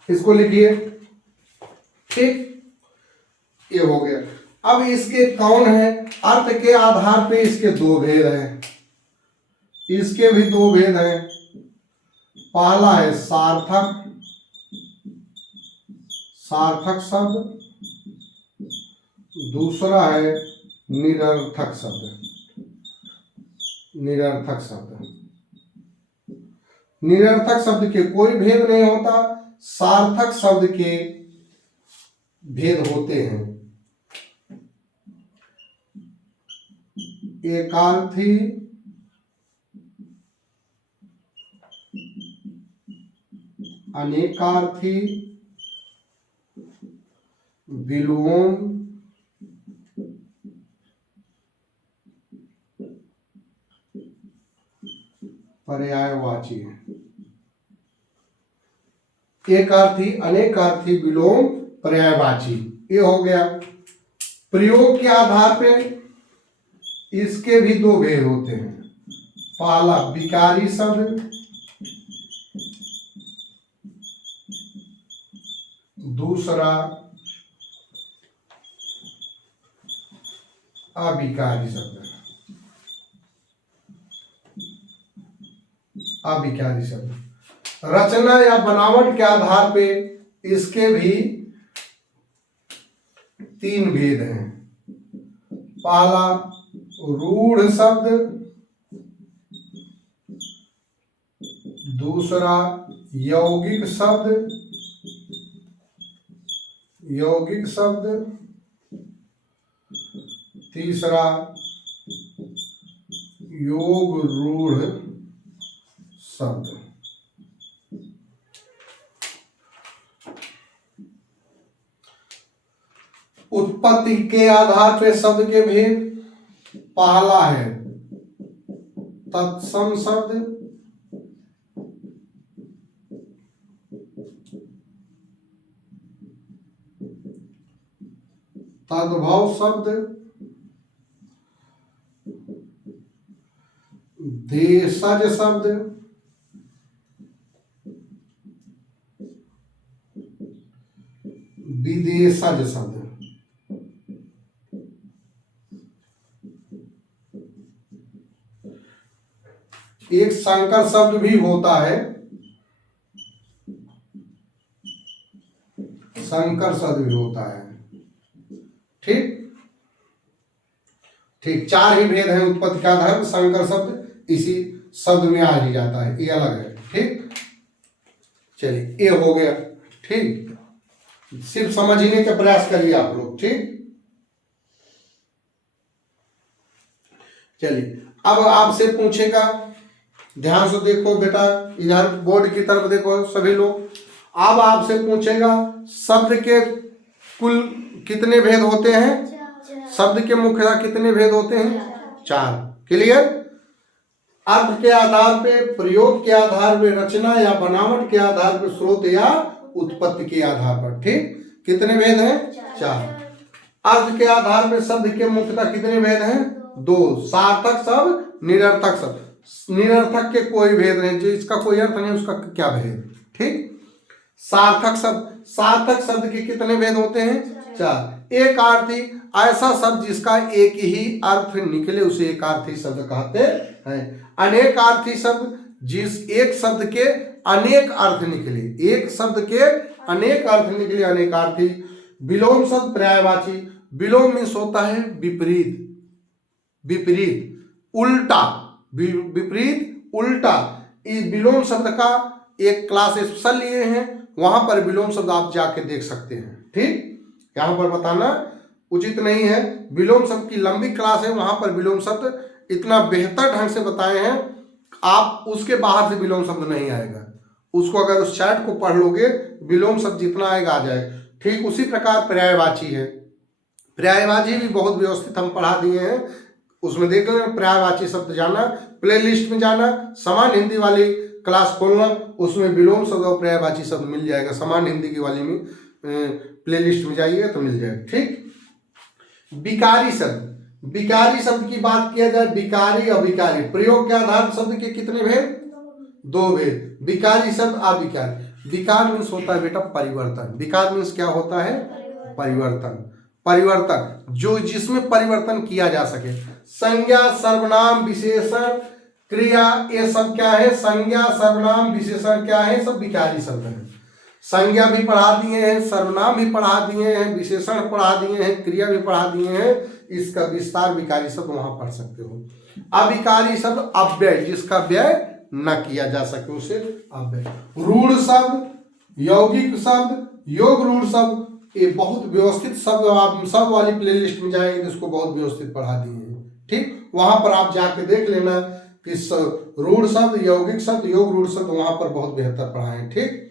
इसको लिखिए, ठीक, ये हो गया। अब इसके कौन है, अर्थ के आधार पे इसके दो भेद हैं, इसके भी दो भेद हैं। पहला है सार्थक, सार्थक शब्द, दूसरा है निरर्थक शब्द, निरर्थक शब्द। निरर्थक शब्द के कोई भेद नहीं होता, सार्थक शब्द के भेद होते हैं। एकार्थी, अनेकार्थी, विलोम, पर्यायवाची। एकार्थी, अनेकार्थी, विलोम, पर्यायवाची, ये हो गया। प्रयोग के आधार पे इसके भी दो भेद होते हैं। पहला विकारी शब्द, दूसरा अविकारी शब्द, अविकारी शब्द। रचना या बनावट के आधार पे इसके भी तीन भेद हैं। पहला रूढ़ शब्द, दूसरा यौगिक शब्द, यौगिक शब्द, तीसरा योग रूढ़ शब्द। उत्पत्ति के आधार पे शब्द के भेद। पहला है तत्सम शब्द, तद्भव शब्द, देशज शब्द, विदेशज शब्द। एक संकर शब्द भी होता है, संकर शब्द भी होता है, ठीक ठीक। चार ही भेद है उत्पत्ति का आधार पर। संकर शब्द इसी शब्द में आ ही जाता है, ये अलग है, ठीक। चलिए, ये हो गया, ठीक। सिर्फ समझने का प्रयास करिए आप लोग, ठीक। चलिए, अब आपसे पूछेगा, ध्यान से देखो बेटा, इधर बोर्ड की तरफ देखो सभी लोग। अब आपसे पूछेगा शब्द के कुल कितने भेद होते हैं, शब्द के मुख्यतः कितने भेद होते हैं, चार। क्लियर। अर्थ के आधार पे, प्रयोग के आधार पे, रचना या बनावट के आधार पर, स्रोत या उत्पत्ति के आधार पर, ठीक। कितने भेद हैं, चार। अर्थ के आधार पर शब्द के मुख्यतः कितने भेद हैं, दो, सार्थक शब्द, निरर्थक शब्द। निरर्थक के कोई भेद नहीं, जो इसका कोई अर्थ नहीं उसका क्या भेद, ठीक। सार्थक शब्द, सार्थक शब्द के कितने भेद होते हैं, चार। एक अर्थी, ऐसा शब्द जिसका एक ही अर्थ निकले उसे एक अर्थी शब्द कहते हैं। अनेक अर्थी शब्द, जिस एक शब्द के अनेक अर्थ निकले, एक शब्द के अनेक अर्थ निकले, अनेक अर्थी। विलोम शब्द, पर्यायवाची। विलोम मीन्स होता है विपरीत, विपरीत, उल्टा, विपरीत, उल्टा। इस विलोम शब्द का एक क्लास स्पेशल लिए हैं, वहां पर विलोम शब्द आप जाके देख सकते हैं। ठीक, यहाँ पर बताना उचित नहीं है। विलोम शब्द की लंबी क्लास है, वहां पर विलोम शब्द इतना बेहतर ढंग से बताए हैं, आप उसके बाहर से विलोम शब्द नहीं आएगा। उसको अगर उस चार्ट को पढ़ लोगे, विलोम शब्द जितना आएगा आ जाएगा। ठीक उसी प्रकार पर्यायवाची है, पर्यायवाची भी बहुत व्यवस्थित हम पढ़ा दिए हैं, उसमें देख लेना। पर्यायवाची शब्द जाना, प्ले लिस्ट में जाना, समान हिंदी वाली क्लास खोलना, उसमें विलोम शब्द और पर्यायवाची शब्द मिल जाएगा। समान हिंदी की वाली में प्ले लिस्ट में जाइएगा तो मिल जाएगा। ठीक, विकारी शब्द, विकारी शब्द की बात किया जाए, विकारी अविकारी, प्रयोग के आधार शब्द के कितने भेद? दो भेद, विकारी शब्द अविकारी। विकार मीन्स होता है बेटा परिवर्तन, विकार मीन्स क्या होता है? परिवर्तन, परिवर्तन जो जिसमें परिवर्तन किया जा सके। संज्ञा, सर्वनाम, विशेषण, क्रिया, ये सब क्या है? संज्ञा, सर्वनाम, विशेषण क्या है? सब विकारी शब्द है। संज्ञा भी पढ़ा दिए हैं, सर्वनाम भी पढ़ा दिए हैं, विशेषण पढ़ा दिए हैं, क्रिया भी पढ़ा दिए हैं। इसका विस्तार विकारी शब्द वहां पढ़ सकते हो। अविकारी शब्द अव्यय, जिसका व्यय न किया जा सके उसे अव्यय। रूढ़ शब्द, यौगिक शब्द, योग रूढ़ शब्द, ये बहुत व्यवस्थित शब्द, आप सब वाली प्लेलिस्ट में जाएंगे तो इसको बहुत व्यवस्थित पढ़ा दिए हैं। ठीक, वहां पर आप जाके देख लेना कि रूढ़ शब्द, यौगिक शब्द, योग रूढ़ शब्द वहां पर बहुत बेहतर पढ़ाए। ठीक,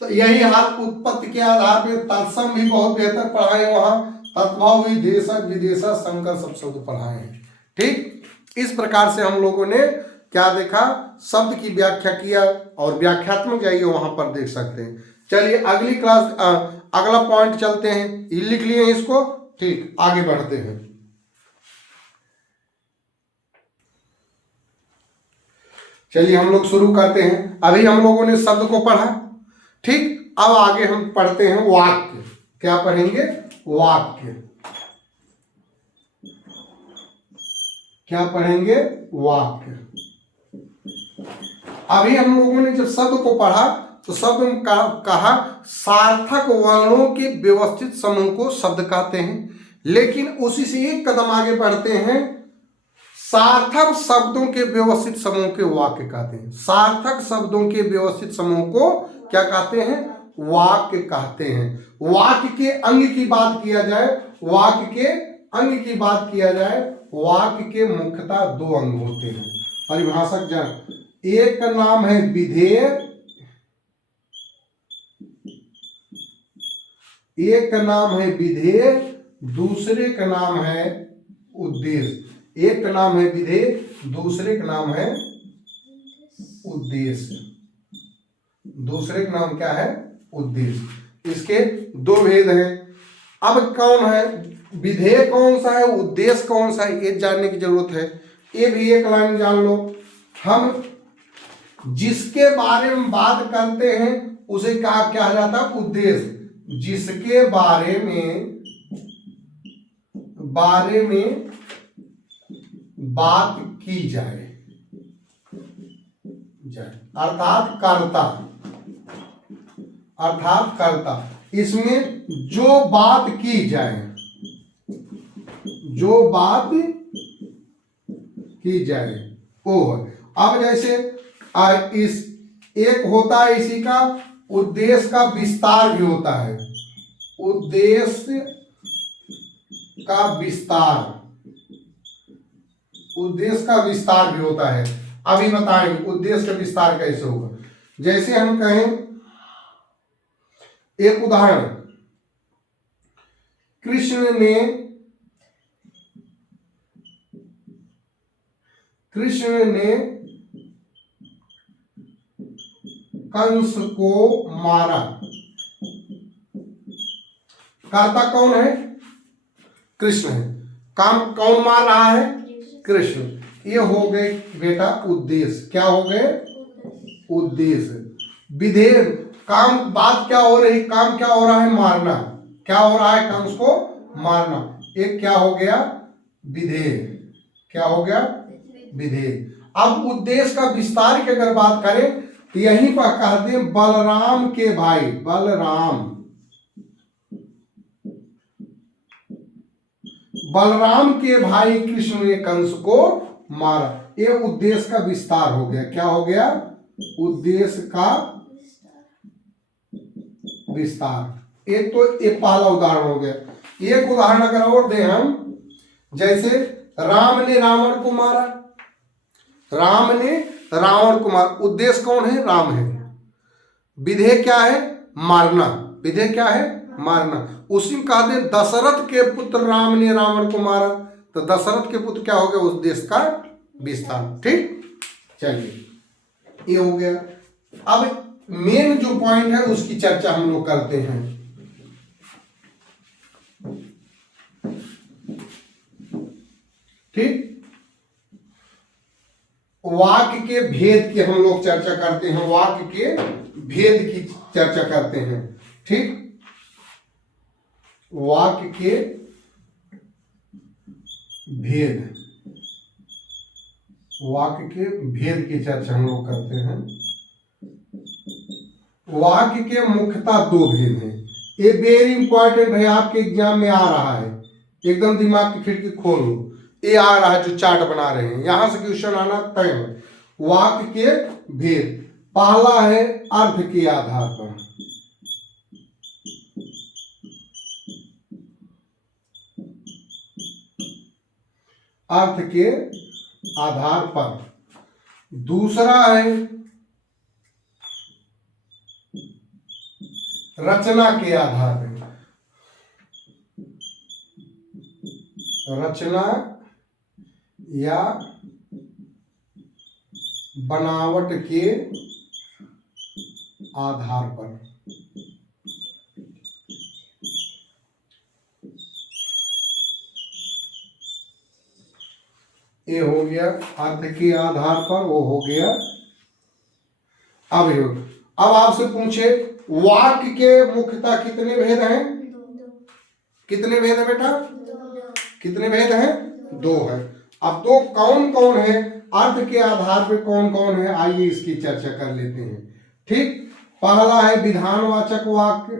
तो यही हाल उत्पत्ति के आधार पर तत्सम भी बहुत बेहतर पढ़ाए वहां, तत्भाव, विदेशक, विदेशक, संकर सब शब्द पढ़ाए हैं। ठीक, इस प्रकार से हम लोगों ने क्या देखा? शब्द की व्याख्या किया, और व्याख्यात्मक जाइए वहां पर देख सकते हैं। चलिए अगली क्लास, अगला पॉइंट चलते हैं, ये लिख लिए इसको। ठीक, आगे बढ़ते हैं। चलिए हम लोग शुरू करते हैं। अभी हम लोगों ने शब्द को पढ़ा। ठीक, अब आगे हम पढ़ते हैं वाक्य। क्या पढ़ेंगे? वाक्य। क्या पढ़ेंगे? वाक्य। अभी हम लोगों ने जब शब्द को पढ़ा तो शब्द में कहा सार्थक वर्णों के व्यवस्थित समूह को शब्द कहते हैं, लेकिन उसी से एक कदम आगे बढ़ते हैं, सार्थक शब्दों के व्यवस्थित समूह के वाक्य कहते हैं। सार्थक शब्दों के व्यवस्थित समूह को क्या कहते हैं? वाक्य कहते हैं। वाक्य के अंग की बात किया जाए, वाक्य के अंग की बात किया जाए, वाक्य के मुख्यतः दो अंग होते हैं। परिभाषक जन, एक का नाम है विधेय, एक का नाम है विधेय, दूसरे का नाम है उद्देश्य। एक का नाम है विधेय, दूसरे का नाम है उद्देश्य। दूसरे का नाम क्या है? उद्देश्य। इसके दो भेद हैं। अब कौन है विधेय, कौन सा है, उद्देश्य कौन सा है, ये जानने की जरूरत है। ये भी एक लाइन जान लो। हम जिसके बारे में बात करते हैं उसे कहा क्या जाता है? उद्देश्य। जिसके बारे में बात की जाए, अर्थात कर्ता। इसमें जो बात की जाए, जो बात की जाए वो है। अब जैसे इस एक होता है, इसी का उद्देश्य का विस्तार भी होता है। उद्देश्य का विस्तार, उद्देश्य का विस्तार भी होता है। अभी बताएंगे उद्देश्य का विस्तार कैसे होगा। जैसे हम कहें, एक उदाहरण, कृष्ण ने कंस को मारा। कर्ता कौन है? कृष्ण है। काम कौन मार रहा है? कृष्ण। ये हो गए बेटा उद्देश्य। क्या हो गए? उद्देश्य। विधेय, काम, बात क्या हो रही, काम क्या हो रहा है? मारना। क्या हो रहा है? कंस को मारना। एक क्या हो गया? विधेय। क्या हो गया? विधेय। अब उद्देश्य का विस्तार की अगर बात करें तो यहीं पर कहते हैं बलराम के भाई, बलराम के भाई कृष्ण ने कंस को मारा। ये उद्देश्य का विस्तार हो गया। क्या हो गया? उद्देश्य का विस्तार। एक तो एक पहला उदाहरण हो गया। एक उदाहरण अगर और दें हम, जैसे राम ने रावण को मारा, राम ने रावण को मारा, उद्देश्य कौन है? राम है। विधेय क्या है? मारना। विधेय क्या है? मारना। उसी में कहा दे दशरथ के पुत्र राम ने रावण को मारा, तो दशरथ के पुत्र क्या हो गया? उस देश का विस्तार। ठीक, चलिए ये हो गया। अब मेन जो पॉइंट है उसकी चर्चा हम लोग करते हैं। ठीक, वाक्य के भेद की हम लोग चर्चा करते हैं, वाक्य के भेद की चर्चा करते हैं। ठीक, वाक्य के भेद, वाक्य के भेद की चर्चा हम लोग करते हैं। वाक्य के मुख्यतः दो भेद हैं। ये वेरी इंपॉर्टेंट है, आपके एग्जाम में आ रहा है, एकदम दिमाग की खिड़की खोल लो। ये आ रहा है जो चार्ट बना रहे हैं, यहां से क्वेश्चन आना तय है। वाक्य के भेद, पहला है अर्थ के आधार पर। अर्थ के आधार पर। दूसरा है रचना के आधार पर। रचना या बनावट के आधार पर। ये हो गया अर्थ के आधार पर, वो हो गया। अब आपसे पूछे वाक्य के मुख्यतः कितने भेद हैं? कितने भेद है बेटा? कितने भेद हैं? दो है। अब दो कौन कौन है? अर्थ के आधार पर कौन कौन है, आइए इसकी चर्चा कर लेते हैं। ठीक, पहला है विधानवाचक वाक्य।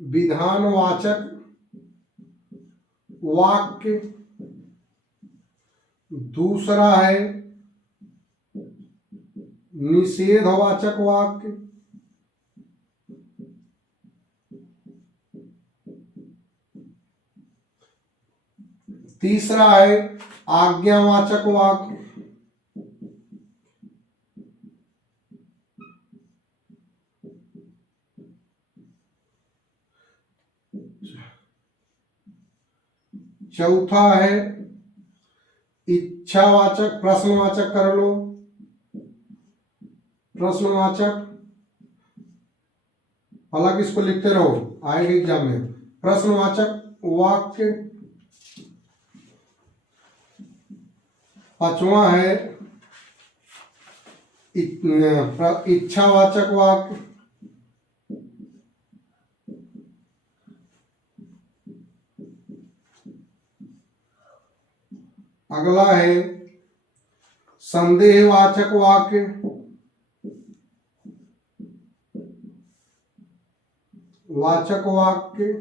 विधानवाचक वाक्य। दूसरा है निषेधवाचक वाक्य। तीसरा है आज्ञावाचक वाक्य। चौथा है इच्छावाचक, प्रश्नवाचक कर लो, प्रश्नवाचक। हालांकि इसको लिखते रहो, आएगा एग्जाम में। प्रश्नवाचक वाक्य। पांचवा है इच्छावाचक वाक्य। अगला है संदेहवाचक वाक्य। वाचक वाक्य।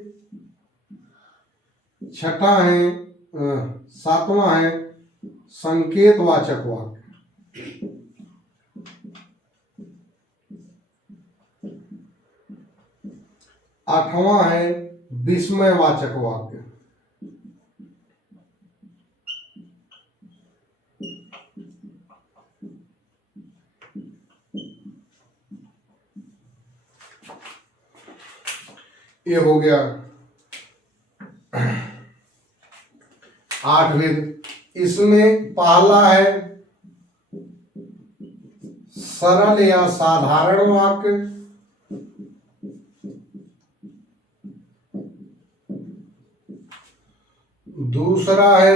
छठा है सातवां है संकेतवाचक वाक्य। आठवां है विस्मयवाचक वाक्य। ये हो गया 8 भेद। इसमें पहला है सरल या साधारण वाक्य। दूसरा है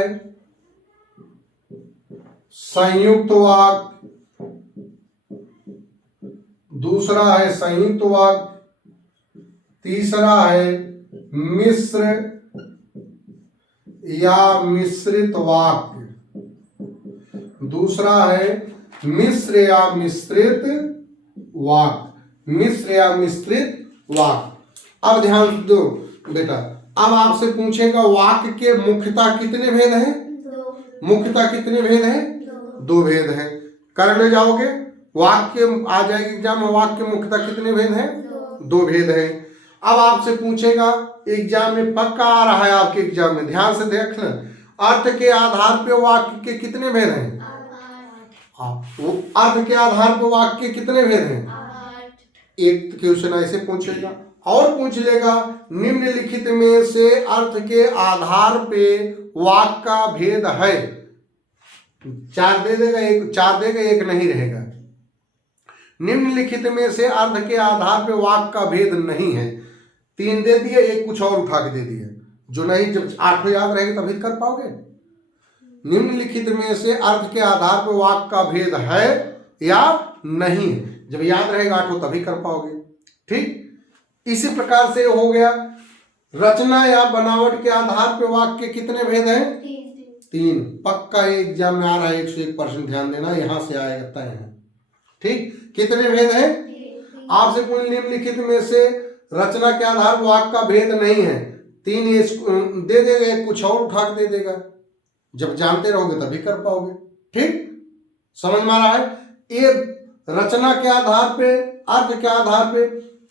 संयुक्त वाक्य। दूसरा है संयुक्त वाक्य। तीसरा है मिश्र या मिश्रित वाक्य। दूसरा है मिश्र या मिश्रित वाक्य। मिश्र या मिश्रित वाक्य। अब ध्यान दो बेटा, अब आपसे पूछेगा वाक्य के मुख्यतः कितने भेद हैं? मुख्यतः कितने भेद हैं? 2 भेद हैं। कर ले जाओगे। वाक्य आ जाएगी एग्जाम में। वाक्य मुख्यतः कितने भेद हैं? दो। 2 भेद हैं। अब आपसे पूछेगा एग्जाम में, पक्का आ रहा है आपके एग्जाम में, ध्यान से देख लें, अर्थ के आधार पर वाक्य के कितने भेद हैं? 8। वो अर्थ के आधार पर वाक्य के कितने भेद हैं? 8। एक क्वेश्चन ऐसे पूछेगा और पूछ लेगा निम्नलिखित में से अर्थ के आधार पे वाक्य का भेद है। 4 दे देगा, एक 4 देगा, एक नहीं रहेगा। निम्नलिखित में से अर्थ के आधार पे वाक्य का भेद नहीं है, 3 दे दिए, एक कुछ और उठा के दे दिए। जो नहीं, जब 8 याद रहेगी तभी कर पाओगे। निम्नलिखित में से अर्थ के आधार पर वाक्य का भेद है या नहीं, जब याद रहेगा 8 तभी कर पाओगे। ठीक, इसी प्रकार से हो गया रचना या बनावट के आधार पर वाक्य के कितने भेद हैं? 3। पक्का एग्जाम में आ रहा है, 101% ध्यान देना, यहां से आएगा तय है। ठीक, कितने भेद हैं? आपसे पूछ निम्नलिखित में से रचना के आधार पर वाक्य का भेद नहीं है, 3 ये दे देगा, एक कुछ और उठा के दे देगा। जब जानते रहोगे तभी कर पाओगे। ठीक, समझ में आ रहा है? ये रचना के आधार पे, अर्थ के आधार पे,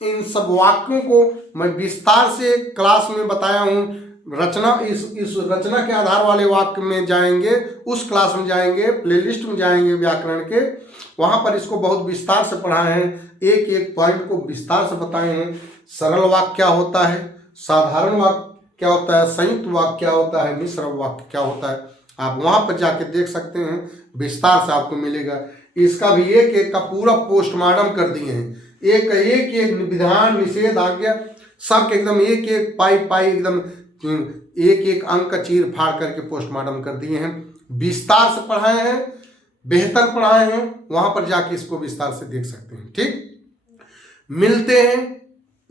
इन सब वाक्यों को मैं विस्तार से क्लास में बताया हूं। रचना, इस रचना के आधार वाले वाक्य में जाएंगे, उस क्लास में जाएंगे, प्लेलिस्ट में जाएंगे व्याकरण के, वहां पर इसको बहुत विस्तार से पढ़ाए हैं, एक एक पॉइंट को विस्तार से बताए हैं। सरल वाक्य क्या होता है, साधारण वाक्य क्या होता है, संयुक्त वाक्य क्या होता है, मिश्र वाक्य क्या होता है, आप वहां पर जाके देख सकते हैं, विस्तार से आपको मिलेगा। इसका भी एक एक का पूरा पोस्टमार्टम कर दिए हैं, एक विधान, निषेध, आज्ञा, सब एकदम एक एक पाई एकदम एक एक अंक का चीर फाड़ करके पोस्टमार्टम कर दिए हैं। विस्तार से पढ़ाए हैं, बेहतर पढ़ाए हैं, वहां पर जाके इसको विस्तार से देख सकते हैं। ठीक, मिलते हैं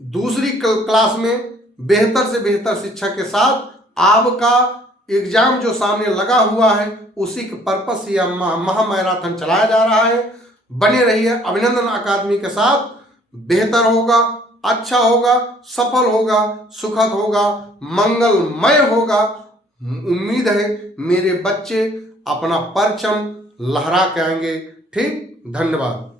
दूसरी क्लास में बेहतर से बेहतर शिक्षा के साथ। आपका एग्जाम जो सामने लगा हुआ है उसी के पर्पस से यह महामैराथन चलाया जा रहा है। बने रहिए अभिनंदन अकादमी के साथ, बेहतर होगा, अच्छा होगा, सफल होगा, सुखद होगा, मंगलमय होगा। उम्मीद है मेरे बच्चे अपना परचम लहरा के आएंगे। ठीक, धन्यवाद।